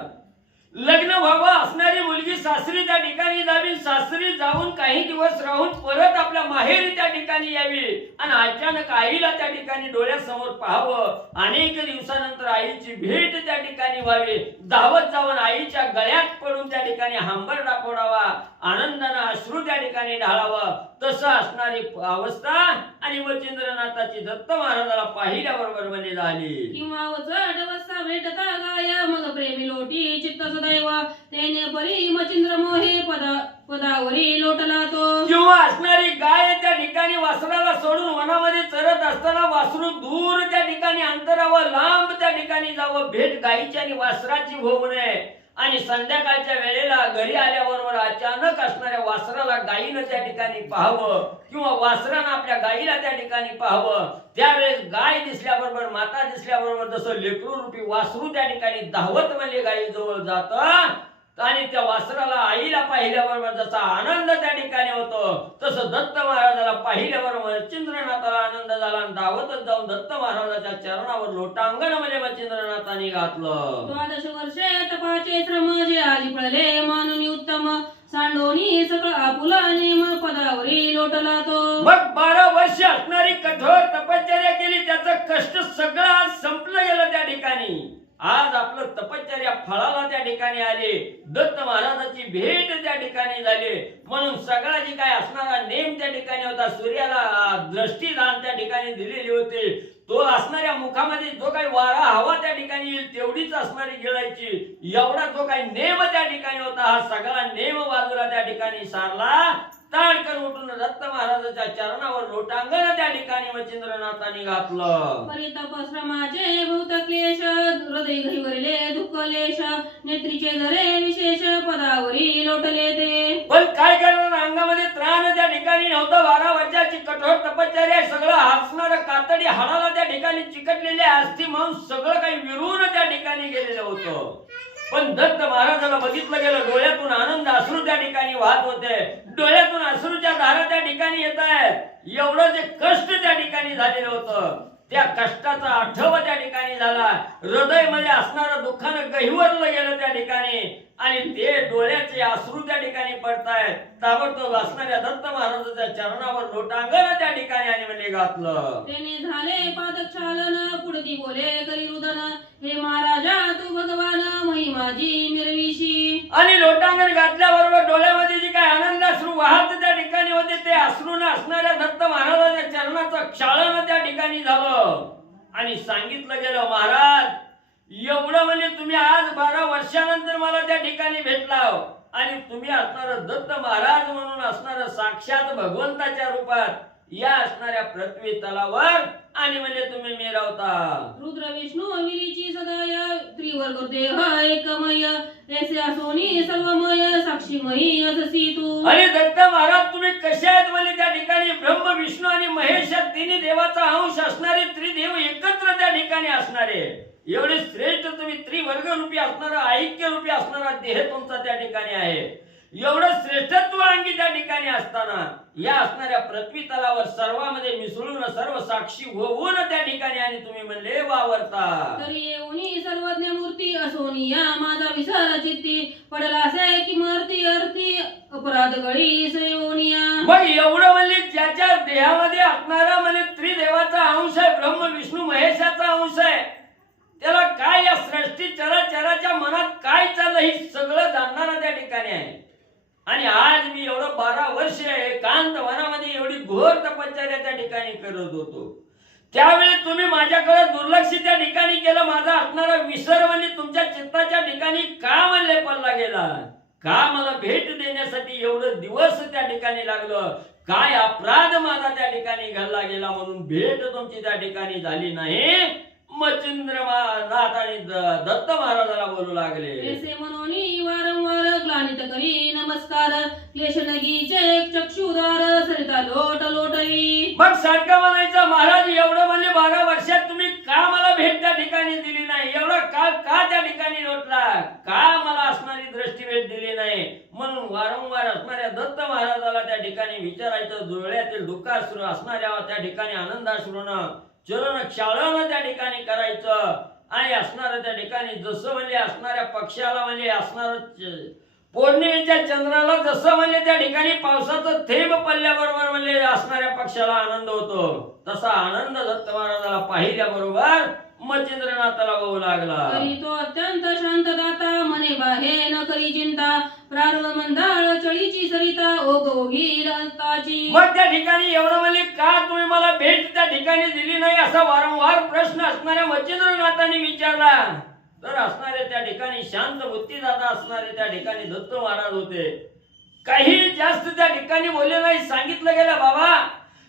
लग्न व्हावं असणारी मुलगी सासरी त्या ठिकाणी जावी, सासरी जाऊन काही दिवस राहून परत आपल्या माहेरी त्या ठिकाणी यावी आणि अचानक आईला त्या ठिकाणी डोळ्यासमोर पाहावं, अनेक दिवसानंतर आईची भेट त्या ठिकाणी व्हावी, धावत जाऊन आईच्या गळ्यात पडून त्या ठिकाणी हंबरडा फोडावा, आनंदानं अश्रू त्या ठिकाणी ढाळावं, तसं असणारी अवस्था आणि मच्छिंद्रनाथाची दत्त महाराजाला पाहिल्याबरोबर म्हणजे झाली. किंवा वचट अवस्था भेटता गाय मग प्रेमी लोटी चित्त सदैव तेने परी मचिंद्र मोहे पदावरी लोटला तो. किंवा असणारी गाय त्या ठिकाणी वासराला सोडून वनामध्ये चरत असताना वासरू दूर त्या ठिकाणी अंतरावर लांब त्या ठिकाणी जावं, भेट गायीची आणि वासराची होऊ नये आणि संध्याकाळच्या वेळेला घरी आल्याबरोबर अचानक असणाऱ्या वासराला गायीनं त्या ठिकाणी पाहावं किंवा वासरानं आपल्या गायीला त्या ठिकाणी पाहावं. त्यावेळेस गाय दिसल्याबरोबर माता दिसल्याबरोबर जसं लेकरू रूपी वासरू त्या ठिकाणी धावत म्हणजे गायी जवळ जातं आणि त्या वासराला आईला पाहिल्याबरोबर जसा आनंद त्या ठिकाणी होतो तसं दत्त महाराजाला पाहिल्याबरोबर मच्छिंद्रनाथाला आनंद झाला आणि धावतच जाऊन दत्त महाराजाच्या चरणावर लोटांगण म्हणजे मच्छिंद्रनाथांनी घातलं. 12 वर्षे तपाचे श्रम जे आली पळले मानुनी उत्तम सांडोनी सकळ आपुला नेम पदावरी लोटला तो. मग 12 वर्ष असणारी कठोर तपश्चर्या केली, त्याचं कष्ट सगळं आज संपलं गेलं त्या ठिकाणी. आज आपलं तपश्चर्या फळाला त्या ठिकाणी आले, दत्त महाराजाची भेट त्या ठिकाणी झाली म्हणून सगळा जी काय असणारा नेम त्या ठिकाणी होता, सूर्याला दृष्टीदान त्या ठिकाणी दिलेली होती, तो असणाऱ्या मुखामध्ये जो काही वारा हवा त्या ठिकाणी येईल तेवढीच असणारी गिळायची, एवढा जो काही नेम त्या ठिकाणी होता हा सगळा नेम बाजूला त्या ठिकाणी सारला. ताडकन उठून दत्त महाराजाच्या चरणावर लोटांगण त्या ठिकाणी मच्छिंद्रनाथांनी घातलं. परितपश्रमाचे भूत क्लेश हृदय घरीवरले दुःख लेश नेत्रीचे जरे विशेष पदावरी लोटले ते. पण काय करणार, अंगामध्ये त्राण त्या ठिकाणी नव्हतं. 12 वर्षाची कठोर तपश्चर्या, सगळं हसणारं कातडी हाडाला त्या ठिकाणी चिकटलेले अस्थि मांस सगळं काही विरून त्या ठिकाणी गेलेलं होतं. पण दत्त महाराजाला बघितलं गेलं, डोळ्यातून आनंद अश्रू त्या ठिकाणी वाहत होते, डोळ्यातून अश्रूच्या धारा त्या ठिकाणी येत आहेत. एवढं जे कष्ट त्या ठिकाणी झालेलं होतं त्या कष्टाचा आठव त्या ठिकाणी झाला. हृदय म्हणजे असणारं दुःखानं गहिवरलं गेलं त्या ठिकाणी आणि ते डोळ्याचे अश्रू त्या ठिकाणी पडतायत. ताबडतोब असणाऱ्या दत्त महाराजाच्या चरणावर लोटांगण त्या ठिकाणी आणि म्हणजे घातलं. त्याने झाले पादक्षालन पुढती बोले करी रुदन हे महाराजा तू भगवान महिमाजी मिरविशी. आणि लोटांगण घातल्याबरोबर डोळ्यामध्ये जी काय आनंद अश्रू वाहत त्या ठिकाणी होते ते अश्रूने असणाऱ्या दत्त महाराजाच्या चरणाचं क्षालन त्या ठिकाणी झालं आणि सांगितलं गेलं, महाराज एवढं म्हणजे तुम्ही आज 12 वर्षानंतर मला त्या ठिकाणी भेटला आणि तुम्ही असणार दत्त महाराज म्हणून असणार साक्षात भगवंताच्या रूपात या असणाऱ्या पृथ्वी तलावर आणि म्हणजे तुम्ही मिरवता. रुद्र विष्णू विरीची सदाय त्रिवर्ग देह एकमय ऐसे असोनी सर्वमय साक्षीमयी अससी तू. अरे दत्त महाराज तुम्ही कसे आहेत म्हणजे त्या ठिकाणी ब्रह्म विष्णू आणि महेश या तिन्ही देवाचा अंश असणारे त्रिदेव एकत्र त्या ठिकाणी असणारे एवढे श्रेष्ठ तुम्ही त्रिवर्ग रूपी असणारा ऐक्य रूपी असणारा देह तुमचा त्या ठिकाणी आहे. एवढं श्रेष्ठत्व अंगी त्या ठिकाणी असताना या असणाऱ्या पृथ्वी तलावर सर्वांमध्ये मिसळून सर्व साक्षी होऊन त्या ठिकाणी आणि तुम्ही म्हणले वावरता. तरी येऊनी सर्वज्ञ मूर्ती असोनी या माझा विसर चित्ती पडला असे की मरती अर्थी अपराध गळी सयोनिया. मग एवढं म्हणजे ज्याच्या देहामध्ये असणारा म्हणजे त्रिदेवाचा अंश आहे ब्रह्म विष्णू महेशाचा अंश आहे त्याला काय या सृष्टी चराचराच्या मनात काय चाललं हे सगळं जाणणारा त्या ठिकाणी आहे. आणि आज मी एवढं 12 वर्ष एकांत वनामध्ये एवढी घोर तपश्चर्या त्या ठिकाणी करत होतो त्यावेळी तुम्ही माझ्याकडे दुर्लक्ष त्या ठिकाणी केलं. माझा असणारा विसर म्हणजे तुमच्या चित्ताच्या ठिकाणी का म्हणले पडला गेला का मला भेट देण्यासाठी एवढं दिवस त्या ठिकाणी लागलं काय अपराध माझा त्या ठिकाणी घडला गेला म्हणून भेट तुमची त्या ठिकाणी झाली नाही. मच्छिंद्रनाथ आणि दत्त महाराजाला बोलू लागले. ऐसे मनोनी वारंवार ग्लानित करी नमस्कार क्लेश नगीचे चक्षुदार सरिता लोट लोटई. मग सारखं म्हणायचं महाराज एवढं म्हणजे 12 वर्षात तुम्ही का मला भेट त्या ठिकाणी दिली नाही एवढा काळ का त्या ठिकाणी लोटला का मला असणारी दृष्टी भेट दिली नाही म्हणून वारंवार असणाऱ्या दत्त महाराजाला त्या ठिकाणी विचारायचं. डोळ्यातील दुःखाश्रू असणाऱ्या त्या ठिकाणी आनंदाश्रूनं चरण क्षालन त्या ठिकाणी करायचं आणि असणाऱ्या त्या ठिकाणी जसं म्हणजे असणाऱ्या पक्षाला म्हणजे असणार पौर्णिमेच्या चंद्राला जसं म्हणजे त्या ठिकाणी पावसाचं थेंब पडल्याबरोबर म्हणजे असणाऱ्या पक्षाला आनंद होतो तसा आनंद दत्त महाराजाला पाहिल्याबरोबर मच्छिंद्रनाथाला होऊ लागला. तरी तो अत्यंत शांत दाता मने बाहे न करी चिंता प्रारव मंदाळ चळीची सरिता ओग ओगी रस्ताची. मग त्या ठिकाणी एवढं म्हणजे का तुम्ही मला भेट त्या ठिकाणी दिली नाही असा वारंवार प्रश्न असणाऱ्या मच्छिंद्रनाथाने विचारला. तर असणारे त्या ठिकाणी शांत बुद्धिदाता असणारे त्या ठिकाणी दत्त महाराज होते. काही जास्त त्या ठिकाणी बोलले नाही. सांगितलं गेलं बाबा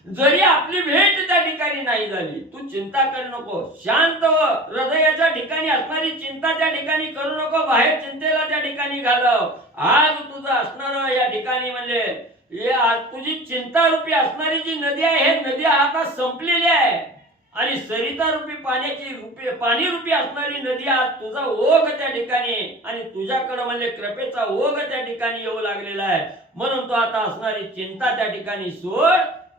जरी आपली भेट त्या ठिकाणी नाही झाली तू चिंता करू नको शांत हो. हृदयाच्या ठिकाणी असणारी चिंता त्या ठिकाणी करू नको बाहेर चिंतेला त्या ठिकाणी घालव. आज तुझं असणार या ठिकाणी म्हणजे तुझी चिंता रूपी असणारी जी नदी आहे हे नदी आता संपलेली आहे आणि सरिता रूपी पाणी रूपी असणारी नदी आज तुझा ओघ त्या ठिकाणी आणि तुझ्याकडे म्हणजे कृपेचा ओघ त्या ठिकाणी येऊ लागलेला आहे म्हणून तो आता असणारी चिंता त्या ठिकाणी सोड.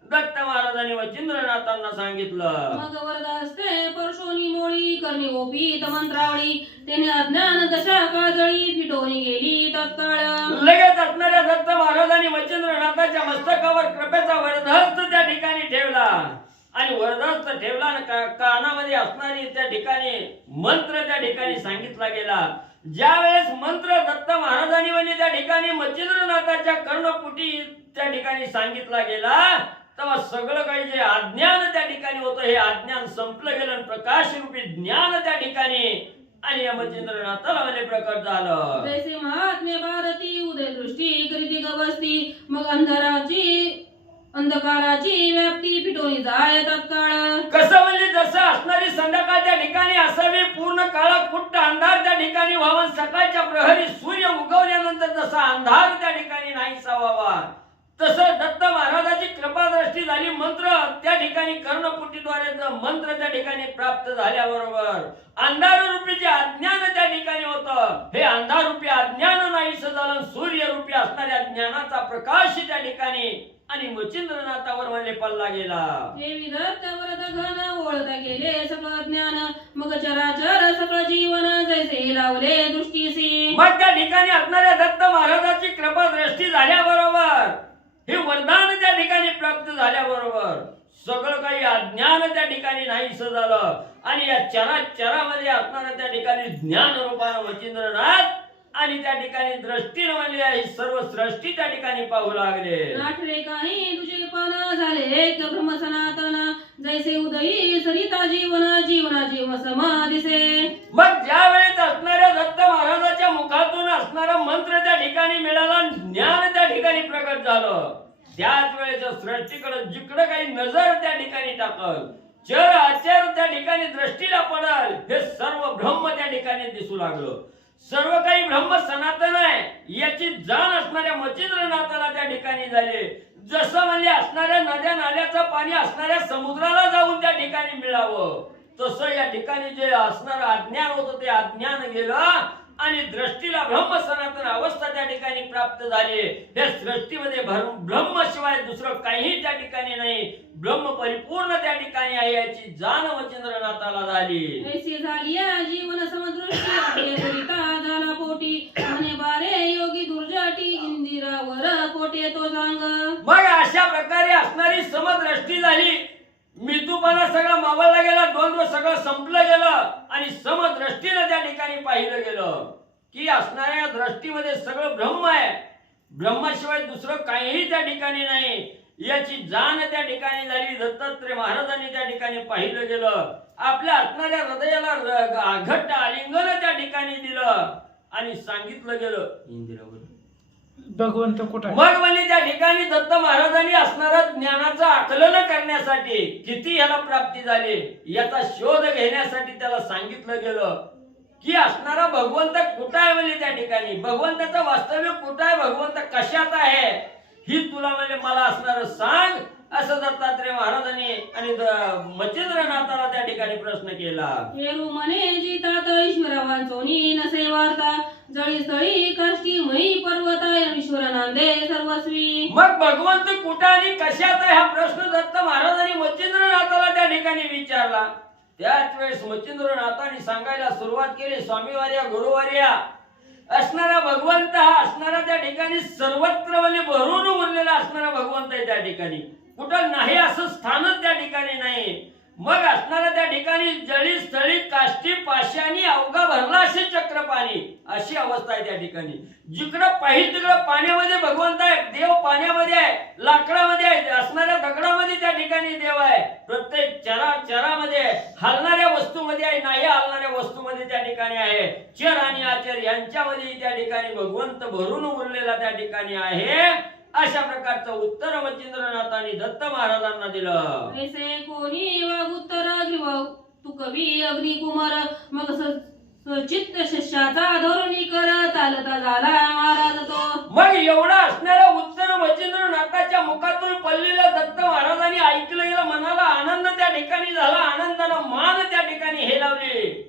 दत्त महाराजांनी मच्छिंद्रनाथांना सांगितलं. मग वरदास्ते परशोनी मोळी करणी ओपी मंत्रावळी त्याने अज्ञान दशा काजळी फिटोनी गेली तत्काळ. लगेच असणाऱ्या दत्त महाराजांनी मच्छिंद्रनाथाच्या मस्तकावर कृपेचा वरदहस्त त्या ठिकाणी ठेवला आणि वरदहस्त ठेवला कानामध्ये असणारी त्या ठिकाणी मंत्र त्या ठिकाणी सांगितला गेला. ज्या वेळेस मंत्र दत्त महाराजांनी म्हणजे त्या ठिकाणी मच्छिंद्रनाथाच्या कर्णपुटी त्या ठिकाणी सांगितला गेला तेव्हा सगळं काही जे अज्ञान त्या ठिकाणी होतं हे अज्ञान संपलं गेलं प्रकाश रूपी ज्ञान त्या ठिकाणी आणि या मच्छिंद्रनाथाला म्हणजे प्रकट झालं. जैसे महात्मे भारती उदय दृष्टी करीती गवस्ती मग अंधकाराची व्याप्ती फिटोनी जाय तत्काळ. कसं म्हणजे जसं असणारी संध्याकाळ त्या ठिकाणी असावी पूर्ण काळा कुट्ट अंधार त्या ठिकाणी व्हावा सकाळच्या प्रहरी सूर्य उगवल्यानंतर जसा अंधार त्या ठिकाणी नाहीसा व्हावा तसं दत्त महाराजाची कृपादृष्टी झाली. मंत्र त्या ठिकाणी कर्णपुटीद्वारे मंत्र त्या ठिकाणी प्राप्त झाल्याबरोबर अंधार रूपी जे अज्ञान त्या ठिकाणी होतं हे अंधार रूपी अज्ञान नाहीसं झालं. सूर्य रूपी असणाऱ्या ज्ञानाचा प्रकाश त्या ठिकाणी आणि मच्छिंद्रनाथावर म्हणजे पडला गेला. हे विदत्त वरद घन ओळता गेले सगळं ज्ञान मग चराचर सगळं जीवन जैसे लावले दृष्टीसी. मग त्या ठिकाणी असणाऱ्या दत्त महाराजाची कृपादृष्टी झाल्याबरोबर हे वरदान त्या ठिकाणी प्राप्त झाल्याबरोबर सगळं काही अज्ञान त्या ठिकाणी नाहीसं झालं आणि या चराचरामध्ये असणाऱ्या त्या ठिकाणी ज्ञान रूपानं मच्छिंद्रनाथ आणि त्या ठिकाणी दृष्टीने म्हणजे ही सर्व सृष्टी त्या ठिकाणी पाहू लागले. आठवे काही तुझे पान झाले एक ब्रह्म सनातन जैसे उदयी सरिता जीवन जीव समाधिसे. मग ज्या वेळेस असणाऱ्या दत्त महाराजाच्या मुखातून असणारा मंत्र त्या ठिकाणी मिळाला ज्ञान त्या ठिकाणी प्रकट झालं त्याच वेळेस सृष्टीकडे जिकडे काही नजर त्या ठिकाणी टाकल, चर अचर त्या ठिकाणी दृष्टीला पडल, हे सर्व ब्रह्म त्या ठिकाणी दिसू लागलं. सर्व काही ब्रह्म सनातन आहे याची जाण असणाऱ्या मच्छिंद्रनाथाला त्या ठिकाणी झाले. जसं म्हणजे असणाऱ्या नद्या नाल्याचं पाणी असणाऱ्या समुद्राला जाऊन त्या ठिकाणी मिळावं, तसं या ठिकाणी जे असणारं अज्ञान होतं ते अज्ञान गेलं आणि दृष्टीला ब्रह्म सनातन अवस्था त्या ठिकाणी प्राप्त झाली. या सृष्टीमध्ये ब्रह्मशिवाय दुसरं काही त्या ठिकाणी नाही, ब्रह्म परिपूर्ण त्या ठिकाणी आहे याची जाण मच्छिंद्रनाथाला झाली. ऐसी झाली जीवन समदृष्टी आपले दुरिता झाला पोटी, म्हणे बारे योगी दुर्जटी इंदिरावर कोटे तो सांग. मग अशा प्रकारे असणारी समदृष्टी झाली. मितूपणा सगळं मावळला गेला, द्वंद्व सगळं संपलं गेलं आणि समदृष्टीनं त्या ठिकाणी पाहिलं गेलं की असणाऱ्या दृष्टीमध्ये सगळं ब्रह्म आहे, ब्रह्माशिवाय दुसरं काहीही त्या ठिकाणी नाही याची जाण त्या ठिकाणी झाली. दत्तात्रय महाराजांनी त्या ठिकाणी पाहिलं गेलं, आपल्या असणाऱ्या हृदयाला घट्ट आलिंगन त्या ठिकाणी दिलं आणि सांगितलं गेलं इंदिरावर भगवंत कुठे आहे? मग म्हणजे त्या ठिकाणी दत्त महाराजांनी असणारा ज्ञानाचं आकलन करण्यासाठी किती याला प्राप्ती झाली याचा शोध घेण्यासाठी त्याला सांगितलं गेलं की असणारा भगवंत कुठं आहे, म्हणजे त्या ठिकाणी भगवंताचं वास्तव्य कुठं आहे, भगवंत कशात आहे ही तुला म्हणजे मला असणार सांग, असं दत्तात्रय महाराजांनी आणि मच्छिंद्रनाथाला त्या ठिकाणी प्रश्न केला. हेरू म्हणे जितात ईश्वरावांचोनी नसे वार्ता, जळी स्थळी काष्टी मही पर्वता ईश्वर नांदे सर्वस्वी. मग भगवंत कुठं आणि कशात आहे हा प्रश्न दत्त महाराजांनी मच्छिंद्रनाथाला त्या ठिकाणी विचारला. त्याच वेळेस मच्छिंद्रनाथांनी सांगायला सुरुवात केली, स्वामीवार्या गुरुवार्या असणारा भगवंत हा असणारा त्या ठिकाणी सर्वत्र म्हणजे भरून उरलेला असणारा भगवंत आहे. त्या ठिकाणी कुठं नाही असं स्थानच त्या ठिकाणी नाही. मग असणारा त्या ठिकाणी जळी स्थळी काष्टी पाशानी अवघा भरला असे चक्रपाणी अशी अवस्था आहे. त्या ठिकाणी जिकडं पाहिजे तिकडं पाण्यामध्ये भगवंत आहे, देव पाण्यामध्ये आहे, लाकडामध्ये आहे, असणाऱ्या दगडामध्ये त्या ठिकाणी देव आहे, प्रत्येक चरामध्ये हलणाऱ्या वस्तूमध्ये आहे, नाही हलणाऱ्या वस्तूमध्ये त्या ठिकाणी आहे, चर आणि आचर यांच्यामध्ये त्या ठिकाणी भगवंत भरून उरलेला त्या ठिकाणी आहे. अशा प्रकारचं उत्तर मच्छिंद्रनाथांनी दत्त महाराजांना दिलं. ऐसे कोणी वाग उत्तर ग्रीव तू कवी अग्निकुमार, मग चित्त शिष्याचा धोरणी कर चालता झाला महाराज तो. मग एवढा असणारा उत्तर मच्छिंद्रनाथाच्या मुखातून पडलेलं दत्त महाराजांनी ऐकलं गेलं, मनाला आनंद त्या ठिकाणी झाला, आनंदानं मान त्या ठिकाणी हेलावली,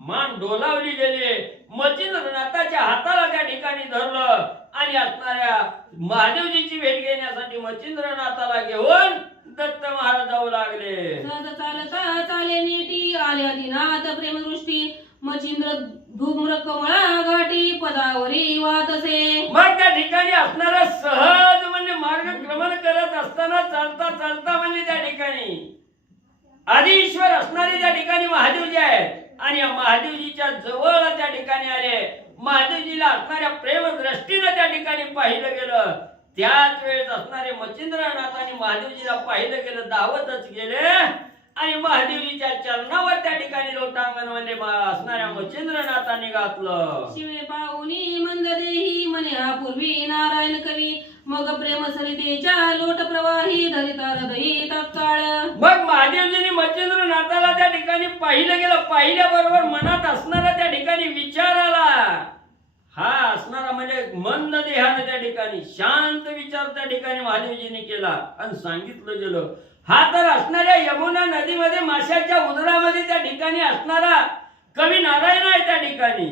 मान डोलावली गेली. मच्छिंद्रनाथाच्या हाताला त्या ठिकाणी धरलं आणि असणाऱ्या महादेवजीची भेट घेण्यासाठी मच्छिंद्रनाथाला घेऊन दत्त महाराज जाऊ लागले. सहज चालता चाले नीटी आल्या दिनात प्रेमदृष्टी, मच्छिंद्र धूम्र कमळा घाटी पदावरी वातसे. मग त्या ठिकाणी असणारा सहज म्हणजे मार्गक्रमण करत असताना चालता चालता म्हणजे त्या ठिकाणी आदि ईश्वर असणारे त्या ठिकाणी महादेवजी आहेत आणि या महादेवजीच्या जवळ त्या ठिकाणी आले. महादेवजीला असणाऱ्या प्रेम दृष्टीने त्या ठिकाणी पाहिलं गेलं. त्याच वेळेस असणारे मच्छिंद्रनाथांनी महादेवजीला पाहिलं गेलं, धावतच गेले आणि महादेवजीच्या चरणावर त्या ठिकाणी लोटांगण म्हणजे असणाऱ्या मच्छिंद्रनाथांनी घातलं. शिवे पाहुनी मंद देही म्हणे हा पूर्वी नारायण कवी, मग प्रेम सरितेच्या लोट प्रवाही धरिता हृदयी तत्काळ. मग महादेवजींनी मच्छिंद्रनाथाला त्या ठिकाणी पाहिलं गेलं. पाहिल्याबरोबर मनात असणारा त्या ठिकाणी विचार आला. हा असणारा म्हणजे मंद देहाने त्या ठिकाणी शांत विचार त्या ठिकाणी महादेवजींनी केला आणि सांगितलं गेलं, हा तर असणाऱ्या यमुना नदीमध्ये माशाच्या उदरामध्ये त्या ठिकाणी असणारा कवी नारायण आहे त्या ठिकाणी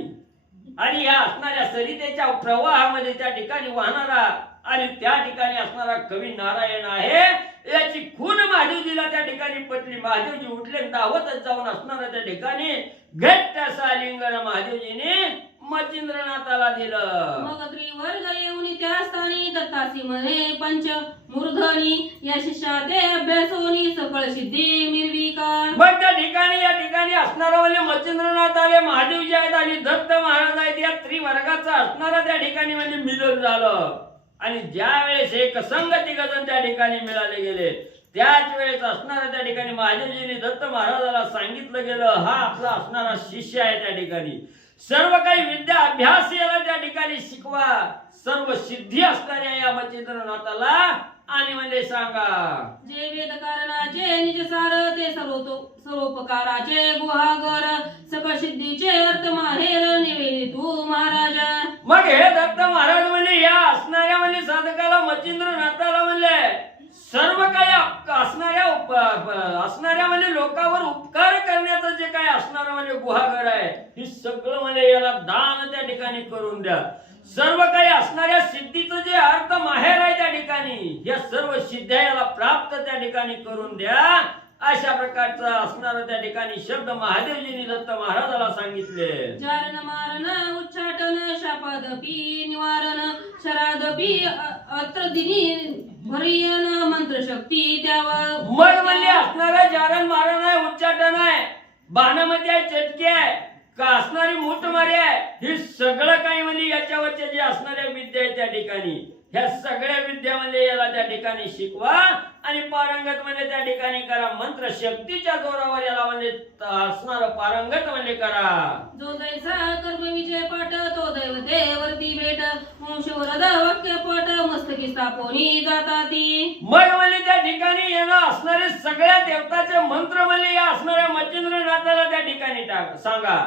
आणि या असणाऱ्या सरितेच्या प्रवाहामध्ये त्या ठिकाणी वाहणारा आणि त्या ठिकाणी असणारा कवी नारायण आहे. याची खून महादेवजीला त्या ठिकाणी पटली. महादेवजी उठले, धावतच जाऊन असणारा त्या ठिकाणी घट्ट असं आलिंगन महादेवजीने मच्छिंद्रनाथाला दिलं. मग त्रिवर्ग येऊन त्या स्थानी दत्तासी म्हणे पंच मूर्धनी, या शिष्या ते अभ्यासोनी सकळ सिद्धी मिरविका. मग त्या ठिकाणी या ठिकाणी असणारा म्हणजे मच्छिंद्रनाथ आले, महादेवजी आहेत आणि दत्त महाराज आहेत. या त्रिवर्गाचा असणारा त्या ठिकाणी म्हणजे मिलन झालं आणि ज्या वेळेस एक संगती गजन त्या ठिकाणी मिळाले गेले त्याच वेळेस असणारा त्या ठिकाणी महादेवजींनी दत्त महाराजाला सांगितलं गेलं, हा आपला असणारा शिष्य आहे. त्या ठिकाणी सर्व काही विद्या अभ्यास याला त्या ठिकाणी शिकवा, सर्व सिद्धी असणाऱ्या या मच्छिंद्रनाथाला आणि म्हणजे सांगा. जे वेद कारणाचे निज सार ते सर्वोपकाराचे गुहागर सकळ सिद्धीचे अर्थ माहेर निवेदी तू महाराजा. मग हे दत्त महाराज म्हणजे या असणाऱ्या म्हणजे साधकाला मच्छिंद्रनाथाला म्हणले सर्व काही असणाऱ्या म्हणजे लोकांवर उपकार करण्याचं जे काही असणारं म्हणजे गुहागर आहे ही सगळं म्हणजे याला दान त्या ठिकाणी करून द्या. सर्व काही असणाऱ्या सिद्धीचं जे अर्थ माहेर आहे त्या ठिकाणी या सर्व सिद्ध्या याला प्राप्त त्या ठिकाणी करून द्या. अशा प्रकारचा असणारा त्या ठिकाणी शब्द महादेवजींनी दत्त महाराजाला सांगितले. जारण मारण उच्चाटन शापादपी निवारण शरादपी अत्रदिनी भरियन मंत्र शक्ती त्यावर. मग म्हणजे असणारा जारण मारण आहे, उच्चाटन आहे, बाणामध्ये आहे, चटके आहे, का असणारी मूठमारी आहे, हे सगळं काही म्हणजे याच्यावरच्या जे असणाऱ्या विद्या आहे त्या ठिकाणी ह्या सगळ्या विद्या म्हणजे याला त्या ठिकाणी शिकवा आणि पारंगत म्हणजे त्या ठिकाणी करा. मंत्र शक्तीच्या जोरावर याला म्हणजे असणार पारंगत म्हणजे करा. जो जैसा कर्म विजय पाठ तो दैवते वरती भेट वंशवरद वाक्य पट मस्तकी स्थापोनी जाता ती. मग म्हणजे त्या ठिकाणी येणं असणारे सगळ्या देवताचे मंत्र म्हणजे या असणाऱ्या मच्छिंद्रनाथाला त्या ठिकाणी सांगा.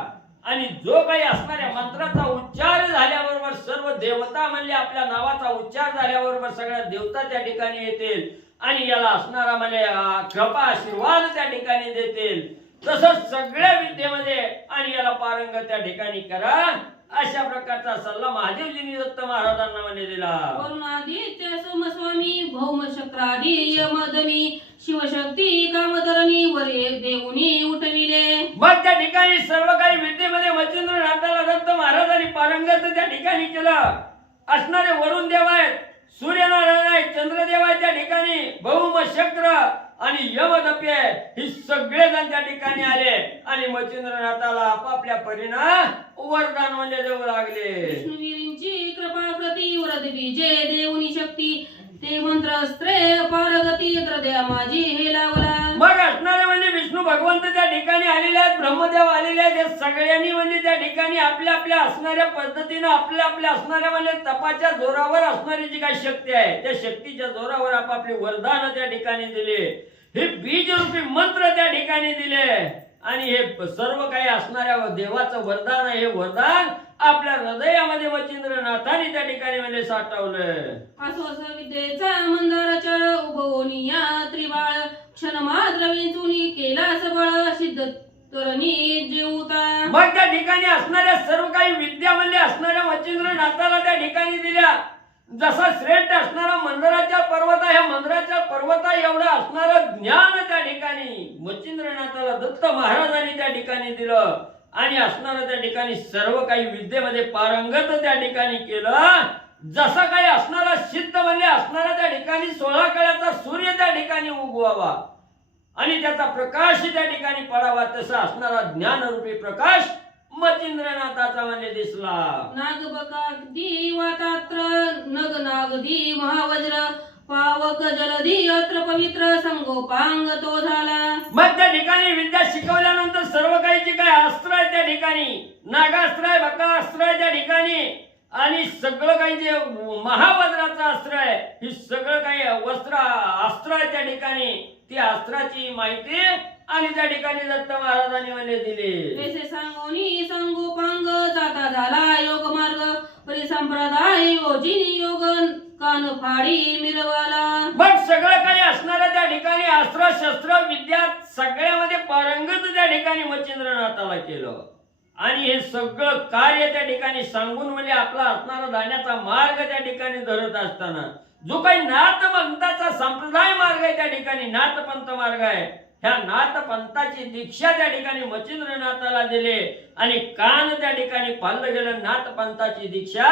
आणि जो काही असणाऱ्या मंत्राचा उच्चार झाल्याबरोबर सर्व देवता म्हणजे आपल्या नावाचा उच्चार झाल्याबरोबर सगळ्या देवता त्या ठिकाणी येतील आणि याला असणारा म्हणजे कृपा आशीर्वाद त्या ठिकाणी देतील. तसंच सगळ्या विद्येमध्ये आणि याला पारंगत त्या ठिकाणी करा. अशा प्रकारचा सल्ला महादेवजींनी दत्त महाराजांना म्हणजे दिला. वरुणादित्य सोमस्वामी भौम शक्रादी यमदमी शिवशक्ती कामधरणी वरे देऊनी उठविले. मग त्या ठिकाणी सर्व काही विद्येमध्ये मच्छिंद्रनाथाला दत्त महाराजांनी पारंगत त्या ठिकाणी केलं. असणारे वरुण देव आहेत, सूर्यनारायण आहेत, चंद्रदेव आहेत त्या ठिकाणी, भौम शक्र आणि यमदपी आहे, ही सगळे जण त्या ठिकाणी आले आणि मच्छिंद्रनाथाला आपापल्या परीनं वरदान म्हणजे देऊ लागले. विष्णुवीरींची कृपा प्रति वरद बीजे देऊनी शक्ती ते मंत्र अस्त्रे पारगती द्या माझी हे लावला. मग असणारे म्हणजे विष्णू भगवंत त्या ठिकाणी आलेले आहेत, ब्रह्मदेव आलेले आहेत, हे सगळ्यांनी म्हणजे त्या ठिकाणी आपल्या आपल्या असणाऱ्या पद्धतीनं आपल्या आपल्या असणाऱ्या म्हणजे तपाच्या जोरावर असणारी जी काही शक्ती आहे त्या शक्तीच्या जोरावर आपापली वरदान त्या ठिकाणी दिले. हे बीज रूपी मंत्र त्या ठिकाणी दिले आणि हे सर्व काही असणाऱ्या देवाचं वरदान आहे. हे वरदान आपल्या हृदयामध्ये मच्छिंद्रनाथाने त्या ठिकाणी म्हणजे साठवलं. आश्वास विद्येचा मंदार चळ उभवनिया त्रिबाळ क्षण मात्र विंचुनी केला सबळ सिद्ध तरणी जेवता. मग त्या ठिकाणी असणाऱ्या सर्व काही विद्या म्हणजे असणाऱ्या मच्छिंद्रनाथाला त्या ठिकाणी दिल्या. जसा श्रेष्ठ असणारा मंदिराच्या पर्वत आहे, मंदिराच्या पर्वता एवढं असणारं ज्ञान त्या ठिकाणी मच्छिंद्रनाथाला दत्त महाराजांनी त्या ठिकाणी दिलं आणि असणारं त्या ठिकाणी सर्व काही विद्येमध्ये पारंगत त्या ठिकाणी केलं. जसा काही असणारा सिद्ध म्हणजे असणारा त्या ठिकाणी 16 कळ्याचा सूर्य त्या ठिकाणी उगवावा आणि त्याचा प्रकाश त्या ठिकाणी पडावा तसा असणारा ज्ञानरूपी प्रकाश मच्छिंद्रनाथाचा म्हणजे दिसला. नागबकादी वातात्र नग नागदी महावज्र पावक जलधी अत्र पवित्र संगोपांग तो झाला. मग त्या ठिकाणी विद्या शिकवल्यानंतर सर्व काही जे काही अस्त्र आहे त्या ठिकाणी नागास्त्र आहे, बकास्त्र आहे त्या ठिकाणी आणि सगळं काही जे महावज्राचं अस्त्र आहे ही सगळं काही अस्त्र आहे त्या ठिकाणी ती अस्त्राची माहिती आणि त्या ठिकाणी दत्त महाराजांनी म्हणजे दिली. ऐसे सांगोनी संगोपांग जाता झाला योग मार्ग परिसंप्रदाय योजिनी योग कान फाडी मिरवाला. मग सगळं काही असणाऱ्या त्या ठिकाणी अस्त्र शस्त्र विद्या सगळ्यामध्ये पारंगत त्या ठिकाणी मच्छिंद्रनाथाला केलं आणि हे सगळं कार्य त्या ठिकाणी सांगून म्हणजे आपला असणारा जाण्याचा मार्ग त्या ठिकाणी धरत असताना जो काही नाथपंथाचा संप्रदाय मार्ग आहे त्या ठिकाणी नाथपंथ मार्ग आहे ह्या नाथपंथाची दीक्षा त्या ठिकाणी मच्छिंद्रनाथाला दिले आणि कान त्या ठिकाणी पाळलं गेलं. नाथपंथाची दीक्षा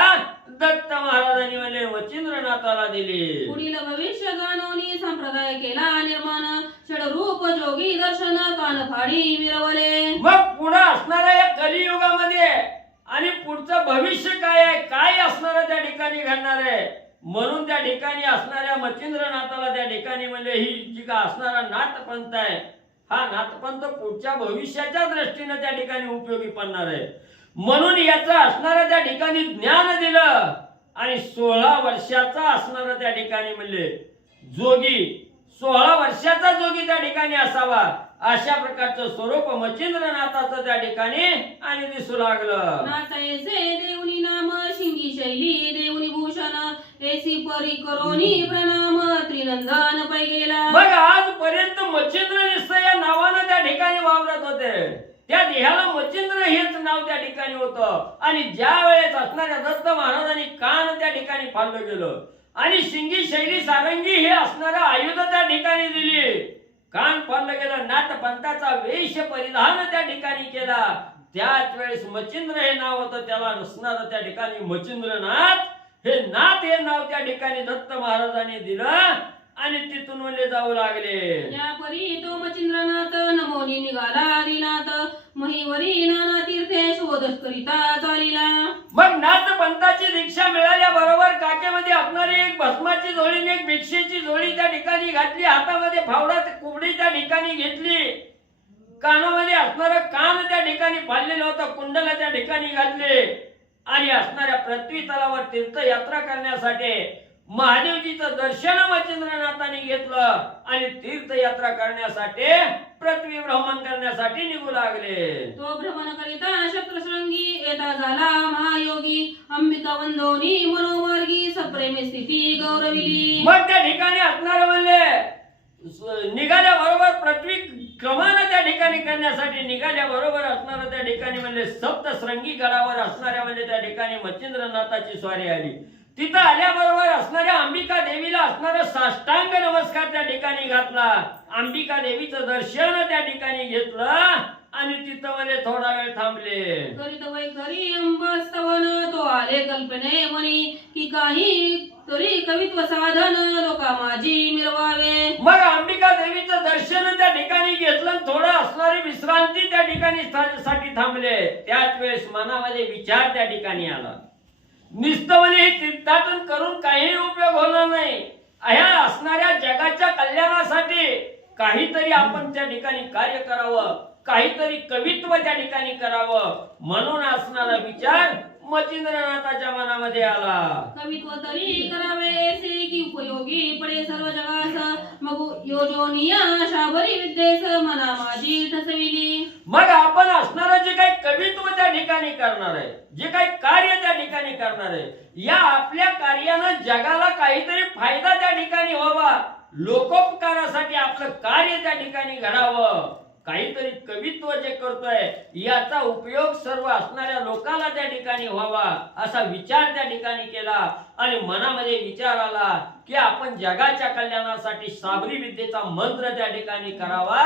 दत्त महाराजांनी म्हणजे मच्छिंद्रनाथाला दिली. पुढील भविष्य जाणवणी संप्रदाय केला निर्माण षड रूप जोगी दर्शन कान फाडी मिरवले. मग पुढे असणाऱ्या या कलियुगामध्ये आणि पुढचं भविष्य काय आहे, काय असणार त्या ठिकाणी घडणार आहे म्हणून त्या ठिकाणी असणाऱ्या मच्छिंद्रनाथाला त्या ठिकाणी म्हणजे ही जी का असणारा नाथपंथ आहे हा नाथपंथ पुढच्या भविष्याच्या दृष्टीने त्या ठिकाणी उपयोगी पडणार आहे म्हणून याचं असणाऱ्या त्या ठिकाणी ज्ञान दिलं आणि 16 वर्षाचा असणारा त्या ठिकाणी म्हणले जोगी, 16 वर्षाचा जोगी त्या ठिकाणी असावा, अशा प्रकारचं स्वरूप मच्छिंद्रनाथाचं त्या ठिकाणी आणि दिसू लागलं. नाथैसे देऊनी नाम शिंगी शैली देऊनी भूषण एसी परी करोनी प्रणाम त्रिनंदन पै गेला. बघ आजपर्यंत मच्छिंद्र निस्सय या नावानं त्या ठिकाणी वावरत होते. त्या देहाला मच्छिंद्र हेच नाव त्या ठिकाणी होतं. आणि ज्या वेळेस असणाऱ्या दत्त महाराजांनी कान त्या ठिकाणी फाडलं गेलं आणि शिंगी शैली सारंगी हे असणारं आयुध त्या ठिकाणी दिली, कान फाडलं गेलं, नाथपंथाचा वेश परिधान त्या ठिकाणी केला, त्याच वेळेस मच्छिंद्र हे नाव होतं. त्याला नसणारं त्या ठिकाणी मच्छिंद्रनाथ हे नाथ हे नाव त्या ठिकाणी दत्त महाराजांनी दिलं आणि तिथून म्हणले जाऊ लागले. या परी तो मच्छिंद्रनाथ नमोनी निघाला आदिनाथ महिवरी नाना तीर्थे शोध करिता चालिला. मग नाथ पंथाची दीक्षा मिळाल्या बरोबर काकेमध्ये असणारी एक भस्माची जोडी आणि एक भिक्षेची जोडी त्या ठिकाणी घातली, हातामध्ये फावडा कुबडी त्या ठिकाणी घेतली, कानामध्ये असणारं कान त्या ठिकाणी फाडलेलं होतं, कुंडला त्या ठिकाणी घातले आणि असणाऱ्या पृथ्वी तलावर तीर्थयात्रा करण्यासाठी महादेवजीचं दर्शन मच्छिंद्रनाथांनी घेतलं आणि तीर्थयात्रा करण्यासाठी पृथ्वी भ्रमण करण्यासाठी निघू लागले. तो भ्रमण करिता शत्रशृंगी येता झाला महायोगी अंबिका वंदोनी मनोमार्गी सप्रेमे स्थिती गौरविली. मग त्या ठिकाणी असणार म्हणले निघाल्या बरोबर पृथ्वी क्रमानं त्या ठिकाणी करण्यासाठी निघाल्या बरोबर असणार त्या ठिकाणी म्हणले सप्तशृंगी गडावर असणाऱ्या म्हणजे त्या ठिकाणी मच्छिंद्रनाथाची स्वारी आली. तिथं आल्याबरोबर असणाऱ्या अंबिका देवीला असणारा साष्टांग नमस्कार त्या ठिकाणी घातला, अंबिका देवीचं दर्शन त्या ठिकाणी घेतलं आणि तिथं म्हणजे थोडा वेळ थांबले. करीत वैखरी अंबस्तवन तो आले कल्पने मनी की काही तरी कवित्व साधन लोका माझी मिरवावे. मग अंबिका देवीचं दर्शन त्या ठिकाणी घेतलं, थोडं असणारी विश्रांती त्या ठिकाणी साठी थांबले. त्याच वेळेस मनामध्ये विचार त्या ठिकाणी आला, निस्तवली तीर्थाटन करून काही उपयोग होणार नाही, ह्या असणाऱ्या जगाच्या कल्याणासाठी काहीतरी आपण त्या ठिकाणी कार्य करावं, काहीतरी कवित्व त्या ठिकाणी करावं, म्हणून असणारा विचार मच्छिंद्रनाथाच्या मनामध्ये आला. कवित्व तरी करावे ऐसे की उपयोगी पडे सर्व जगास मग योजोनिया शाबरी विद्येस मना माझी ठसविली. मग आपण असणारं जे काही कवित्व त्या ठिकाणी करणार आहे, जे काही कार्य त्या ठिकाणी करणार आहे, या आपल्या कार्यानं जगाला काहीतरी फायदा त्या ठिकाणी व्हावा, लोकोपकारासाठी आपलं कार्य त्या ठिकाणी घडावं, काहीतरी कवित्व जे करतोय याचा उपयोग सर्व असणाऱ्या लोकांना त्या ठिकाणी व्हावा, असा विचार त्या ठिकाणी केला. आणि मनामध्ये विचार आला की आपण जगाच्या कल्याणासाठी साबरी विद्येचा मंत्र त्या ठिकाणी करावा,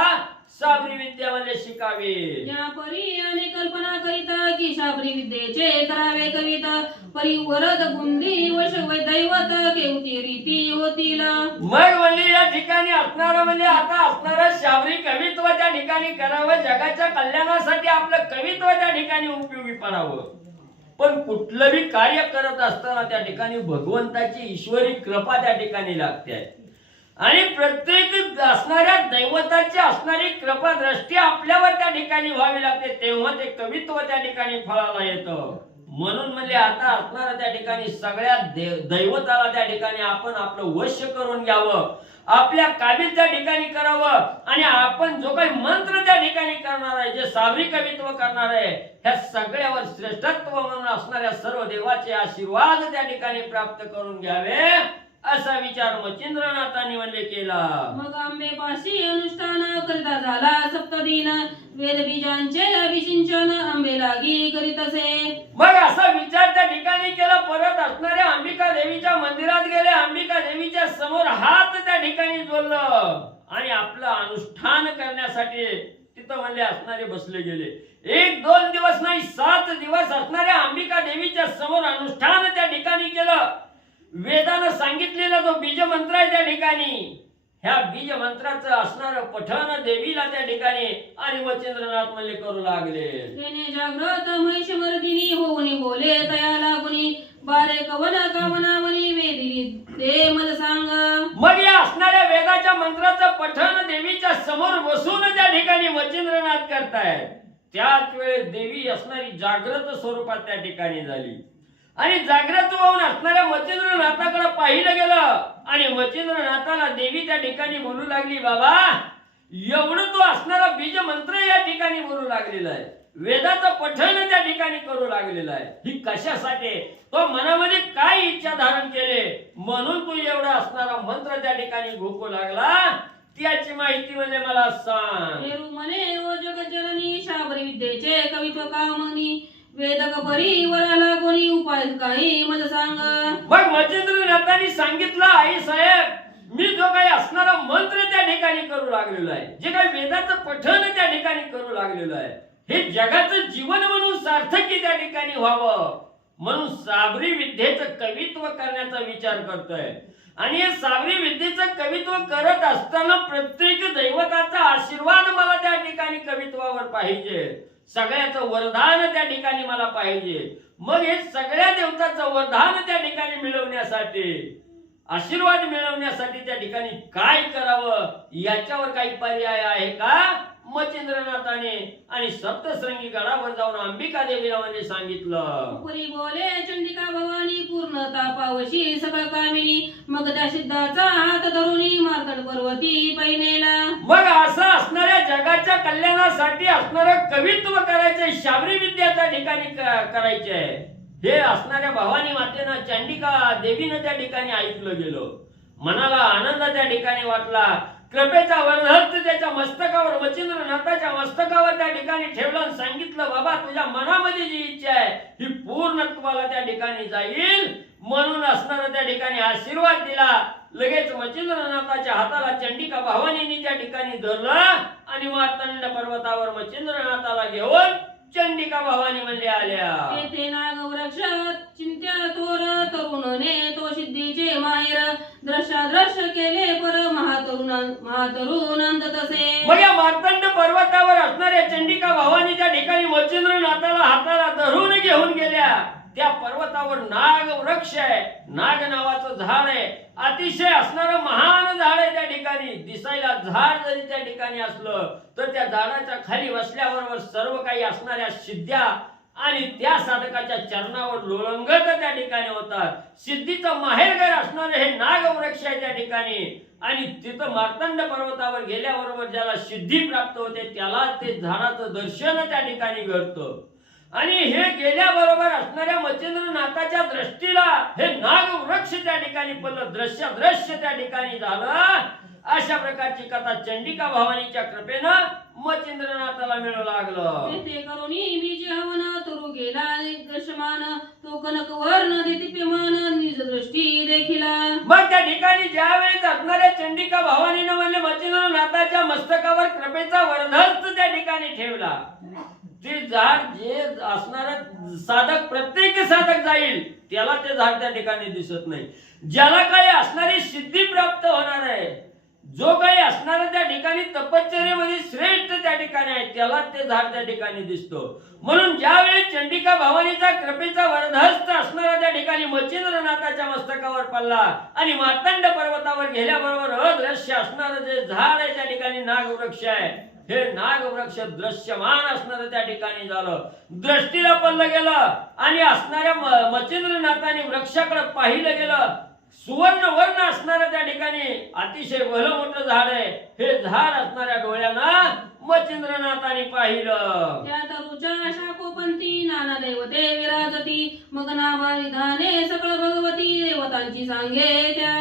साबरी विद्या म्हणजे शिकावी. या परी आणि कल्पना करिता की शाबरी विद्येचे करावे कविता परी वरद बुंदी वश दैवत केवती रीती होतील. मग म्हणजे या ठिकाणी असणारं म्हणजे आता असणारं शाबरी कवित्व त्या ठिकाणी करावं, जगाच्या कल्याणासाठी आपलं कवित्व त्या ठिकाणी उपयोगी पडावं. पण कुठलंही कार्य करत असताना त्या ठिकाणी भगवंताची ईश्वरी कृपा त्या ठिकाणी लागते आणि प्रत्येक असणाऱ्या दैवताची असणारी कृपा दृष्टी आपल्यावर त्या ठिकाणी व्हावी लागते, तेव्हा ते कवित्व त्या ठिकाणी फळाला येतं. म्हणून म्हणजे आता असणारा त्या ठिकाणी सगळ्या दैवताला त्या ठिकाणी आपण आपलं वश्य करून घ्यावं, आपल्या काबील त्या ठिकाणी करावं आणि आपण जो काही मंत्र त्या ठिकाणी करणार आहे, जे साबरी कवित्व करणार आहे, ह्या सगळ्यावर श्रेष्ठत्व म्हणून असणाऱ्या सर्व देवाचे आशीर्वाद त्या ठिकाणी प्राप्त करून घ्यावे, असा विचार मच्छिंद्रनाथांनी म्हणजे केला. मग आंबेपाशी अनुष्ठान करिता झाला सप्तदिन वेदबीजांचे अभिषिंचन आंबे लागी करीत असे. मग असा विचार त्या ठिकाणी केला. परत असणाऱ्या अंबिका देवीच्या मंदिरात गेले, अंबिका देवीच्या समोर हात त्या ठिकाणी जोडलं आणि आपलं अनुष्ठान करण्यासाठी तिथं म्हणजे असणारे बसले गेले. 1-2 दिवस नाही 7 दिवस असणाऱ्या अंबिका देवीच्या समोर अनुष्ठान त्या ठिकाणी केलं. वेदानं सांगितलेला जो बीज मंत्र आहे त्या ठिकाणी, ह्या बीज मंत्राचं असणारं पठण देवीला त्या ठिकाणी आणि मच्छिंद्रनाथ म्हणले करू लागले. तेने जागृत महिषमर्दिनी होऊनी बोले तया लागुनी बारे कवन कामनावनी वेदिली ते मज सांग. मग या असणाऱ्या वेदाच्या मंत्राचं पठण देवीच्या समोर बसून त्या ठिकाणी मच्छिंद्रनाथ करतायत. त्याच वेळेस देवी असणारी जागृत स्वरूपात त्या ठिकाणी झाली आणि जागृत होऊन असणाऱ्या मच्छिंद्रनाथाकडे पाहिलं गेलं आणि मच्छिंद्रनाथाला देवी त्या ठिकाणी बोलू लागली, बाबा एवढं तो असणारा बीज मंत्र या ठिकाणी बोलू लागलेला आहे, वेदाचं पठण त्या ठिकाणी करू लागलेलं आहे, ही कशासाठी, तो मनामध्ये काय इच्छा धारण केले म्हणून तू एवढा असणारा मंत्र त्या ठिकाणी घोकू लागला, त्याची माहिती म्हणजे मला सांग. मेरू म्हणे ओ जगज्जननी शाबरी विद्येचे कवित्व कामनी वेदक परी वराला कोणी उपाय काही मज सांग. मग मच्छिंद्रनाथांनी सांगितलं, आई साहेब मी जो काही असणारा मंत्र त्या ठिकाणी करू लागलेलो आहे, जे काही वेदाचं पठण त्या ठिकाणी करू लागलेलो आहे, हे जगाचं जीवन म्हणून सार्थकी त्या ठिकाणी व्हावं म्हणून साबरी विद्येचं कवित्व करण्याचा विचार करतोय. आणि हे साबरी विद्येचं कवित्व करत असताना प्रत्येक दैवताचा आशीर्वाद मला त्या ठिकाणी कवित्वावर पाहिजे, सगळ्याचं वरदान त्या ठिकाणी मला पाहिजे. मग हे सगळ्या देवताचं वरदान त्या ठिकाणी मिळवण्यासाठी, आशीर्वाद मिळवण्यासाठी त्या ठिकाणी काय करावं याच्यावर काही पर्याय आहे का. मच्छिंद्रनाथाने आणि सप्तशृंगी गडावर जाऊन अंबिका देवीला म्हणजे सांगितलं. पुरी बोले चंडिका भवानी पूर्णता पावशी सकळ कामिनी मग त्या सिद्धाचा हात धरुनी मार्तंड पर्वती पैनेला. मग असं असणाऱ्या जगाच्या कल्याणासाठी असणारं कवित्व करायचंय, शाबरी विद्या त्या ठिकाणी करायची आहे. हे असणाऱ्या भवानी मातेनं चंडिका देवीनं त्या ठिकाणी ऐकलं गेलं, मनाला आनंद त्या ठिकाणी वाटला. कृपेचा वरहस्त त्याच्या मस्तकावर, मच्छिंद्रनाथाच्या मस्तकावर त्या ठिकाणी ठेवलं आणि सांगितलं, बाबा तुझ्या मनामध्ये जी इच्छा आहे ही पूर्णत्वाला त्या ठिकाणी जाईल म्हणून असणारा त्या ठिकाणी आशीर्वाद दिला. लगेच मच्छिंद्रनाथाच्या हाताला चंडिका भवानीने त्या ठिकाणी धरलं आणि मार्तंड पर्वतावर मच्छिंद्रनाथाला घेऊन चंडिका भवानी म्हणजे आल्या. तेथे नाग वृक्ष चिंत्या थोर तरुणने तो सिद्धीचे माहेर दृश्यादृश्य केले पर महातरुणांत तसे. मग या मार्तंड पर्वतावर असणाऱ्या चंडिका भवानीच्या ठिकाणी मच्छिंद्रनाथाला हाताला धरून घेऊन गेल्या. त्या पर्वतावर नाग वृक्ष आहे, नाग नावाचं झाड आहे, अतिशय असणारं महान झाड आहे. त्या ठिकाणी दिसायला झाड जरी त्या ठिकाणी असलं तर त्या झाडाच्या खाली बसल्याबरोबर सर्व काही असणाऱ्या सिद्ध्या आणि त्या साधकाच्या चरणावर लोळंगत त्या ठिकाणी होतात. सिद्धीचं माहेरघर असणारे हे नाग वृक्ष आहे त्या ठिकाणी. आणि तिथं मार्तंड पर्वतावर गेल्याबरोबर ज्याला सिद्धी प्राप्त होते त्याला ते झाडाचं दर्शन त्या ठिकाणी घडतं. आणि हे गेल्याबरोबर असणाऱ्या मच्छिंद्रनाथाच्या दृष्टीला हे नाग वृक्ष त्या ठिकाणी पडलं, दृश्य त्या ठिकाणी झालं. अशा प्रकारची कथा चंडिका भवानीच्या कृपेनं मच्छिंद्रनाथाला मिळू लागलं. तेथे करुणी बीज हवन तुरु गेला दशमान तो कनक वर्ण दिप्यमान निज दृष्टी देखिला. मग त्या ठिकाणी ज्या वेळेस असणाऱ्या चंडिका भवानीनं म्हणजे मच्छिंद्रनाथाच्या मस्तकावर कृपेचा वरदहस्त त्या ठिकाणी ठेवला. ते झाड जे असणारा साधक, प्रत्येक साधक जाईल त्याला ते झाड त्या ठिकाणी दिसत नाही. ज्याला काही असणारी सिद्धी प्राप्त होणार आहे, जो काही असणारा त्या ठिकाणी तपश्चर्येमध्ये श्रेष्ठ त्या ठिकाणी आहे त्याला ते झाड त्या ठिकाणी दिसतो. म्हणून ज्यावेळी चंडिका भवानीचा कृपेचा वरदहस्त असणारा त्या ठिकाणी मच्छिंद्रनाथाच्या मस्तकावर पडला आणि मार्तंड पर्वतावर गेल्याबरोबर अदृश्य असणारं जे झाड आहे त्या ठिकाणी नागवृक्ष आहे, हे नागवृक्ष दृश्यमान असणारं त्या ठिकाणी झालं, दृष्टीला पडलं गेलं. आणि असणाऱ्या मच्छिंद्रनाथाने वृक्षाकडे पाहिलं गेलं. सुवर्ण वर्ण असणाऱ्या त्या ठिकाणी अतिशय भलं मोठं झाड आहे. हे झाड असणाऱ्या डोळ्यानं मच्छिंद्रनाथाने पाहिलं. त्या तरुच्या शाकोपंथी नाना देवते विराजती मग नावा विधाने सकळ भगवती देवतांची सांगे त्या.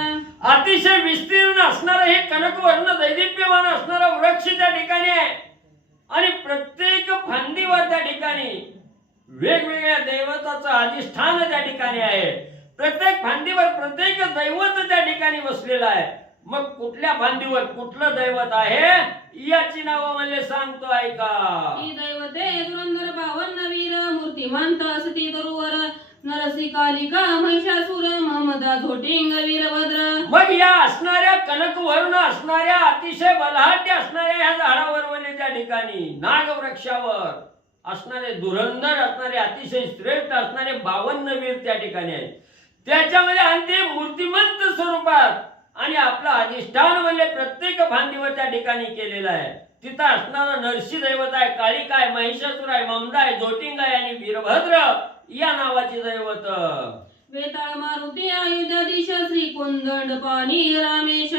अतिशय विस्तीर्ण असणारं हे कनकवर्ण दैदिप्यमान असणारं वृक्ष त्या ठिकाणी आहे. आणि प्रत्येक फांदीवर त्या ठिकाणी वेगवेगळ्या दैवताचं अधिष्ठान त्या ठिकाणी आहे. प्रत्येक फांदीवर प्रत्येक दैवत त्या ठिकाणी बसलेलं आहे. मग कुठल्या फांदीवर कुठलं दैवत आहे याची नावं म्हणजे सांगतो ऐका. ही दैवते धुरंधर बावन्न वीर मूर्तिमंत असती तरुवर नरसी कालिका महिषासुर महमदा झोटिंग वीरभद्र. मग या असणाऱ्या कनकवर्ण असणाऱ्या अतिशय बलाढ्य असणाऱ्या ह्या झाडावर म्हणजे त्या ठिकाणी नागवृक्षावर असणारे धुरंधर असणारे अतिशय श्रेष्ठ असणारे 52 वीर त्या ठिकाणी आहेत. त्याच्यामध्ये आणि ते मूर्तिमंत स्वरूपात आणि आपलं अधिष्ठान म्हणजे प्रत्येक फांदीवर त्या ठिकाणी केलेलं आहे. तिथं असणारा नरसी दैवत आहे, कालिका आहे, महिषासुर आहे, ममदा आहे, जोटिंग आहे आणि वीरभद्र या नावाची दैवत. वेताळ मारुती अयोध्याधीश श्री कोंदंड पाणी रामेश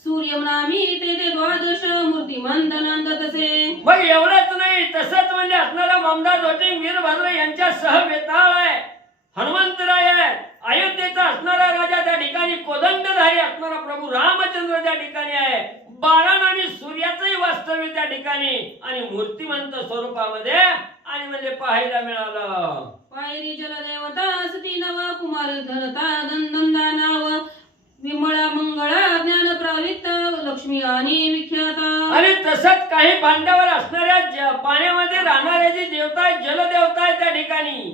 सूर्यमनामी ते द्वादश मूर्तिमंत नंद तसे. मग एवढंच नाही, तसंच म्हणजे असणारा ममदाद होते वीरभद्र यांच्या सह वेताळ आहे, हनुमंतराय आहे, अयोध्येचा असणारा राजा त्या ठिकाणी कोदंडधारी असणारा प्रभू रामचंद्र त्या ठिकाणी आहे, बाळन आणि सूर्याचंही वास्तव्य त्या ठिकाणी आणि मूर्तिमंत स्वरूपामध्ये आणि म्हणजे पाहायला मिळालं. पायरी जलदेवता सती नव कुमार धनता नंदा नाव विमळा मंगळा ज्ञान प्रावित लक्ष्मी आणि विख्याता. आणि तसंच काही भांड्यावर असणाऱ्या पाण्यामध्ये राहणाऱ्या जी देवता आहे, जलदेवता आहे त्या ठिकाणी,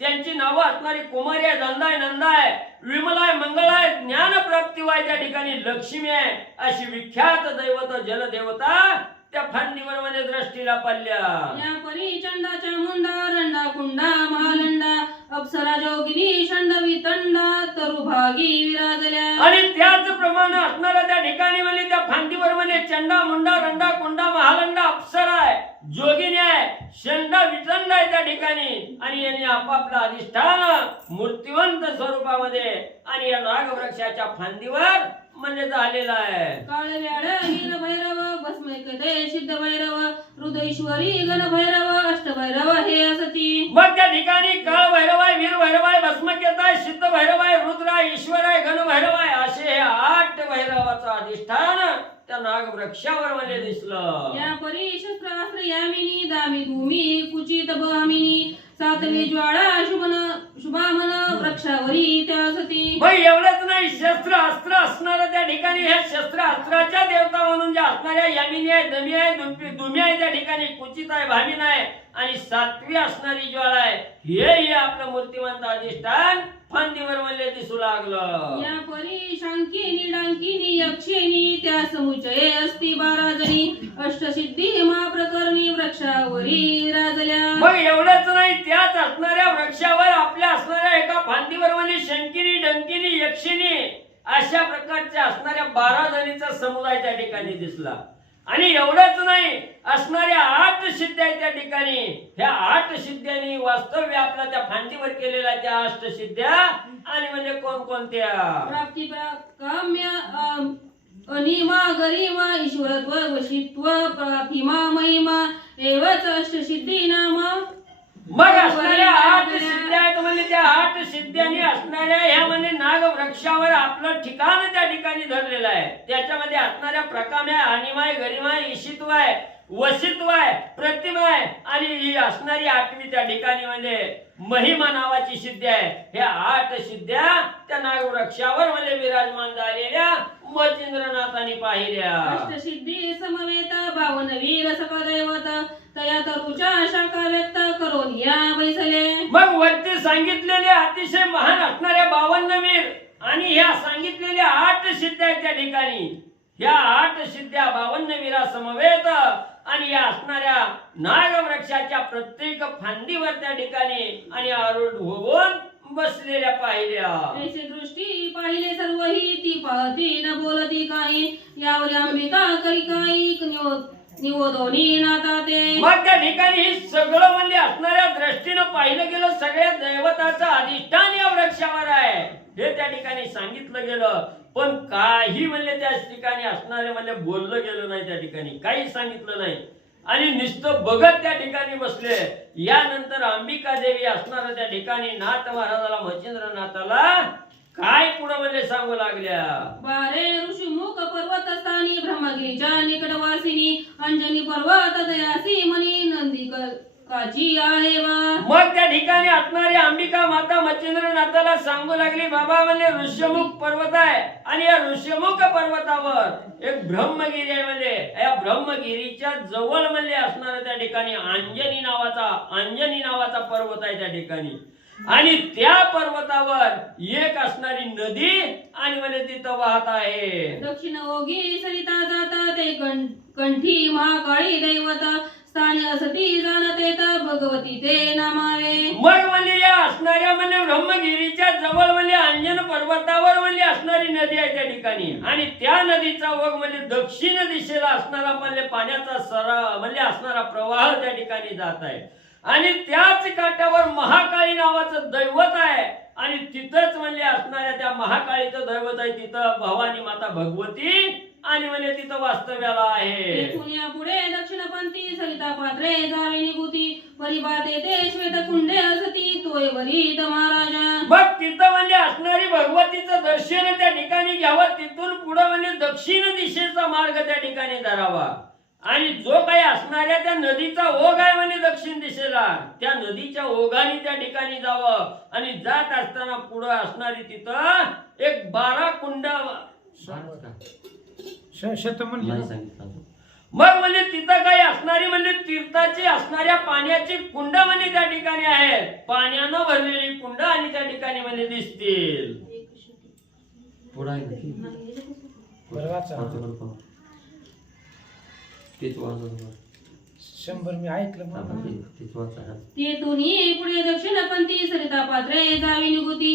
त्यांची नावं असणारी कुमारी आहे, धंदा आहे, नंदा आहे, विमला आहे, मंगळ आहे, ज्ञान प्राप्ती आहे त्या ठिकाणी लक्ष्मी आहे, अशी विख्यात दैवत जलदेवता त्या फांदीवर मध्ये दृष्टीला पडल्या. या परी चंडाच्या मुंडा रंडा कुंडा महालंडा अप्सरा जोगिनी षंडवी तंडा तरुभागी विराजल्या. आणि त्याचप्रमाणे असणाऱ्या त्या ठिकाणी म्हणजे त्या फांदीवर म्हणजे चंडा मुंडा रंडा कुंडा महालंडा अप्सरा आहे, जोगिनी आहे, षंड वितंड आहे त्या ठिकाणी आणि यांनी आपापला अधिष्ठान मूर्तिवंत स्वरूपामध्ये आणि या नागवृक्षाच्या फांदीवर म्हणजे झालेला आहे. काळ व्याळ हीर भैरव भस्मैकदे सिद्ध भैरव हृदयश्वरी गण भैरव अष्टभैरव हे असती. मग त्या ठिकाणी काळ भैरव आहे, वीर भैरव आहे, भस्मकेत आहे, सिद्ध भैरव आहे, रुद्र आहे, ईश्वर आहे, गण भैरव आहे, असे हे 8 भैरवाचं अधिष्ठान त्या नागवृक्षावर म्हणजे दिसलं. या परी शस्त्रास्त्र यामिनी दामी धूमी कुचित बहामिनी सातवी ज्वाळा शुभामन वृक्षावरी त्या सती. मग एवढंच नाही, शस्त्र अस्त्र असणार त्या ठिकाणी हे शस्त्र अस्त्राच्या देवता म्हणून ज्या असणाऱ्या यामिनी आहे, दमी आहे, दुमी आहे त्या ठिकाणी, कुचित आहे, भामीन आहे आणि सातवी असणारी ज्वाळा आहे, हे आपलं मूर्तिमंत अधिष्ठान फांदीवर म्हणजे दिसू लागलं. या परी शांकिनी डांकिनी यक्षिणी त्या समुचये असती 12 जणी अष्टसिद्धी महाप्रकरणी वृक्षावरी राजल्या. मग एवढंच नाही, त्याच असणाऱ्या वृक्षावर आपल्या असणाऱ्या एका फांदीवर म्हणजे शंकिनी डंकिनी यक्षिणी अशा प्रकारच्या असणाऱ्या 12 जणीचा समुदाय त्या ठिकाणी दिसला. आणि एवढंच नाही, असणाऱ्या 8 सिद्ध्या त्या ठिकाणी, ह्या 8 सिद्ध्यांनी वास्तव्य आपल्या त्या फांदीवर केलेल्या आहे. त्या अष्टसिद्ध्या आणि म्हणजे कोणकोणत्या? प्राप्ती काम्य अनिमा गरिमा ईश्वरत्व वशित्व प्रतिमा महिमा एवच अष्टसिद्धी नाम. मग असणाऱ्या 8 सिद्ध्या आहेत म्हणजे त्या 8 सिद्ध्यांनी असणाऱ्या ह्या म्हणजे नागवृक्षावर आपलं ठिकाण त्या ठिकाणी धरलेलं आहे. त्याच्यामध्ये असणाऱ्या प्रकाम्य अनिमाय गरिमाय ईशित्वाय वशित्वाय प्रतिमाय आणि ही असणारी 8वी त्या ठिकाणी म्हणजे महिमा नावाची सिद्धी आहे. ह्या 8 सिद्ध्या त्या नागवृक्षावर म्हणजे विराजमान झालेल्या मच्छिंद्रनाथांनी पाहिल्या. अष्टसिद्धी समवेत 52 वीर सकदैवत तया तरुच्या शाखा व्यक्त करून या बैसले. मग वरती सांगितलेले अतिशय महान असणाऱ्या 52 वीर आणि ह्या सांगितलेल्या 8 सिद्ध्या त्या ठिकाणी, ह्या 8 सिद्ध्या 52 वीरा समवेत आणि या असणाऱ्या नागवृक्षाच्या प्रत्येक फांदीवर त्या ठिकाणी आणि आरूढ होऊन बसलेल्या पाहिल्या. ऐसे दृष्टी पाहिले सर्वही ती पाहती न बोलती काही यावर अंबिका करी काही निवोदोनी नाता ते. मग त्या ठिकाणी हे सगळं म्हणजे असणाऱ्या दृष्टीनं पाहिलं गेलं, सगळ्या दैवताचं अधिष्ठान या वृक्षावर आहे हे त्या ठिकाणी सांगितलं गेलं. पण काही म्हणजे त्या ठिकाणी असणारे म्हणजे बोललं गेलं नाही, त्या ठिकाणी काही सांगितलं नाही आणि नुसतं बघत त्या ठिकाणी बसले. यानंतर अंबिका देवी असणारा त्या ठिकाणी नाथ महाराजाला मच्छिंद्रनाथाला काय पुढे म्हणजे सांगू लागल्या. बारे ऋषीमुख पर्वत स्थानी ब्रह्मगिरीच्या निकटवासिनी अंजनी पर्वत दयासी मनी नंदी काची आहे वा. मग त्या ठिकाणी असणारी अंबिका माता मच्छिंद्रनाथाला सांगू लागली, बाबा म्हणजे ऋष्यमुख पर्वत आहे आणि या ऋष्यमुख पर्वतावर एक ब्रह्मगिरी आहे, म्हणजे या ब्रह्मगिरीच्या जवळ म्हणजे असणारा त्या ठिकाणी अंजनी नावाचा पर्वत आहे त्या ठिकाणी आणि त्या पर्वतावर एक असणारी नदी आणि म्हणजे तिथं वाहत आहे. दक्षिण ओगी सरिता जाता ते कंठी महाकाळी दैवत स्थानी असती जाणते भगवती ते नामावे. मग म्हणजे या असणाऱ्या म्हणजे ब्रह्मगिरीच्या जवळ म्हणजे अंजन पर्वतावर म्हणजे असणारी नदी आहे त्या ठिकाणी आणि त्या नदीचा ओघ म्हणजे दक्षिण दिशेला असणारा म्हणजे पाण्याचा म्हणजे असणारा प्रवाह त्या ठिकाणी जात आहे आणि त्याच काठावर महाकाळी नावाचं दैवत आहे आणि तिथंच म्हणले असणाऱ्या त्या महाकाळीचं दैवत आहे, तिथं भवानी माता भगवती आणि म्हणजे तिथं वास्तव्याला आहे. पुण्या पुढे दक्षिणपंथी सरिता पात्रे जावे निभूती परिभाते ते श्वेत कुंडे असती तोय वरीत महाराजा. मग तिथं म्हणजे असणारी भगवतीचं दर्शन त्या ठिकाणी घ्यावं. तिथून पुढे म्हणजे दक्षिण दिशेचा मार्ग त्या ठिकाणी धरावा आणि जो काही असणाऱ्या त्या नदीचा ओघ आहे म्हणजे दक्षिण दिशेला, त्या नदीच्या ओघाने त्या ठिकाणी जावं आणि जात असताना पुढे असणारी तिथं एक 12 कुंड शतमन मग म्हणजे तिथं काही असणारी म्हणजे तीर्थाची असणाऱ्या पाण्याची कुंड म्हणजे त्या ठिकाणी आहेत. पाण्यानं भरलेली कुंड आणि त्या ठिकाणी म्हणजे दिसतील. शंभर मी ऐकलं तेथूनही पुढे दक्षिणपंथी सरिता पात्रे जावी निभूती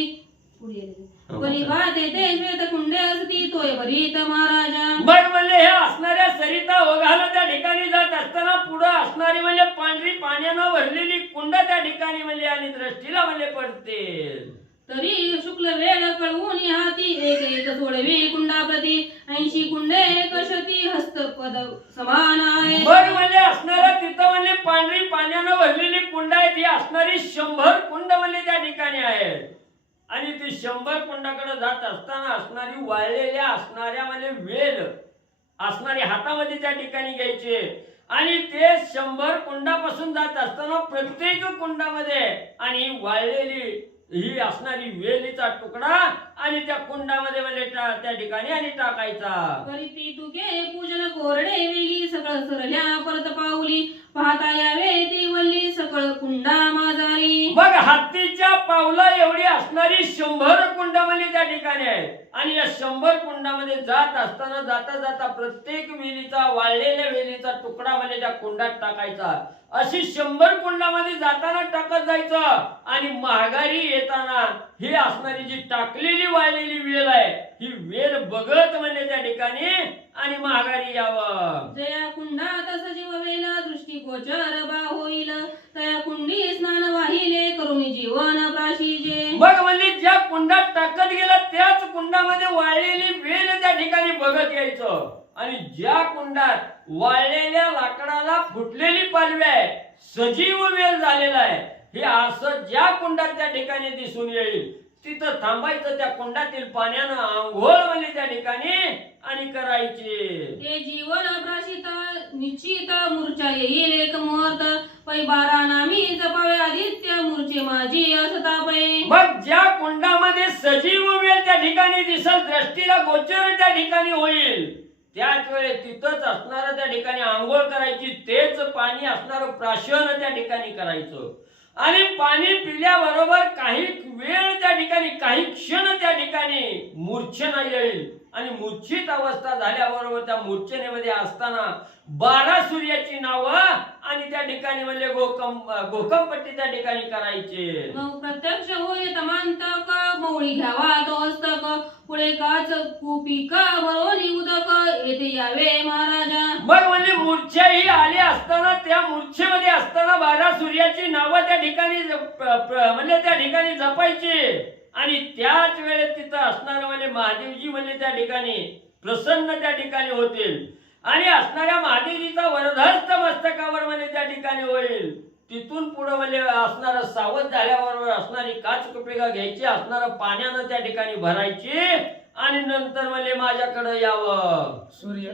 परिभाते ते श्वेत कुंडे असती तोय वरीत महाराजा. मग म्हणजे हे असणाऱ्या सरिता ओघाला त्या ठिकाणी जात असताना पुढे असणारी म्हणजे पांढरी पाण्यानं भरलेली कुंड त्या ठिकाणी म्हणजे आणि दृष्टीला म्हणजे पडते. तरी शुक्ल वेळ कळवून हाती एक एक सोडवी कुंडाप्रती 80 कुंडे कशती हस्तपद समान आहे. मग म्हणजे असणारा तिथं म्हणजे पांढरी पाण्यानं भरलेली कुंड आहे, ती असणारी 100 कुंड म्हणजे त्या ठिकाणी आहेत आणि ती 100 कुंडाकडे जात असताना असणारी वाळलेल्या असणाऱ्या म्हणजे वेल असणारी हातामध्ये त्या ठिकाणी घ्यायचे आणि ते 100 कुंडापासून जात असताना प्रत्येक कुंडामध्ये आणि वाळलेली ही असणारी वेलीचा तुकडा आणि त्या कुंडामध्ये म्हणजे त्या ठिकाणी आणि टाकायचा. करीती तुके पूजन कोरडे वेली सकळ सरल्या परत पाऊली पाहता यावे ती वल्ली सकळ कुंडा माझारी. मग हत्तीच्या पावला एवढी असणारी 100 कुंड म्हणजे त्या ठिकाणी आहेत आणि या 100 कुंडामध्ये जात असताना जाता जाता प्रत्येक वेलीचा वाळलेल्या वेलीचा तुकडा म्हणजे त्या कुंडात टाकायचा. अशी 100 कुंडामध्ये जाताना टाकत जायचं आणि माघारी येताना ही असणारी जी टाकलेली वाळलेली वेल आहे ही वेल बघत म्हणजे त्या ठिकाणी आणि माघारी यावं. जया कुंडात सजीव वेला दृष्टी गोचर बा होईल तया कुंडी स्नान वाहिले करुणी जीवन प्राशीजे. मग म्हणजे ज्या कुंडात टाकत गेला त्याच कुंडामध्ये वाळलेली वेल त्या ठिकाणी बघत यायचं आणि ज्या कुंडात वाळलेल्या लाकडाला फुटलेली पालवी आहे सजीव वेल झालेला आहे हे असं ज्या कुंडात त्या ठिकाणी दिसून येईल तिथं थांबायचं. त्या कुंडातील पाण्यानं आंघोळ म्हणजे त्या ठिकाणी आणि करायची. ते जीवन प्राशित निश्चित मूर्छा येईल एक मुहूर्त पै 12 नामी जपावे आदित्य मूर्छे माझी असतापे. मग ज्या कुंडामध्ये सजीव वेल त्या ठिकाणी दिसल दृष्टीला गोचर त्या ठिकाणी होईल त्याच वेळेस तिथंच असणारं त्या ठिकाणी आंघोळ करायची. तेच पाणी असणारं प्राशन त्या ठिकाणी करायचं आणि पाणी पिल्याबरोबर काही वेळ त्या ठिकाणी काही क्षण त्या ठिकाणी मूर्छना येईल आणि मूर्छित अवस्था झाल्याबरोबर त्या मूर्छनेमध्ये असताना 12 सूर्याची नावं आणि त्या ठिकाणी म्हणजे गोकमपट्टी त्या ठिकाणी करायचे. मग प्रत्यक्ष होय तमांतक मौळी घ्यावा तो हस्तक पुढे काच कुपिका भरोनी उदक येथे यावे महाराजा. मग म्हणजे मूर्छा ही आली असताना त्या मूर्छेमध्ये असताना 12 सूर्याची नावं त्या ठिकाणी म्हणजे त्या ठिकाणी जपायची आणि त्याच वेळेत तिथं असणारं म्हणजे महादेवजी म्हणजे त्या ठिकाणी प्रसन्न त्या ठिकाणी होतील आणि असणाऱ्या महादेवजीचा वरदहस्त मस्तकावर म्हणजे त्या ठिकाणी होईल. तिथून पुढे म्हणजे असणारं सावध झाल्याबरोबर असणारी काच कुपिका घ्यायची असणारं पाण्यानं त्या ठिकाणी भरायची आणि नंतर म्हणजे माझ्याकडे यावं. सूर्य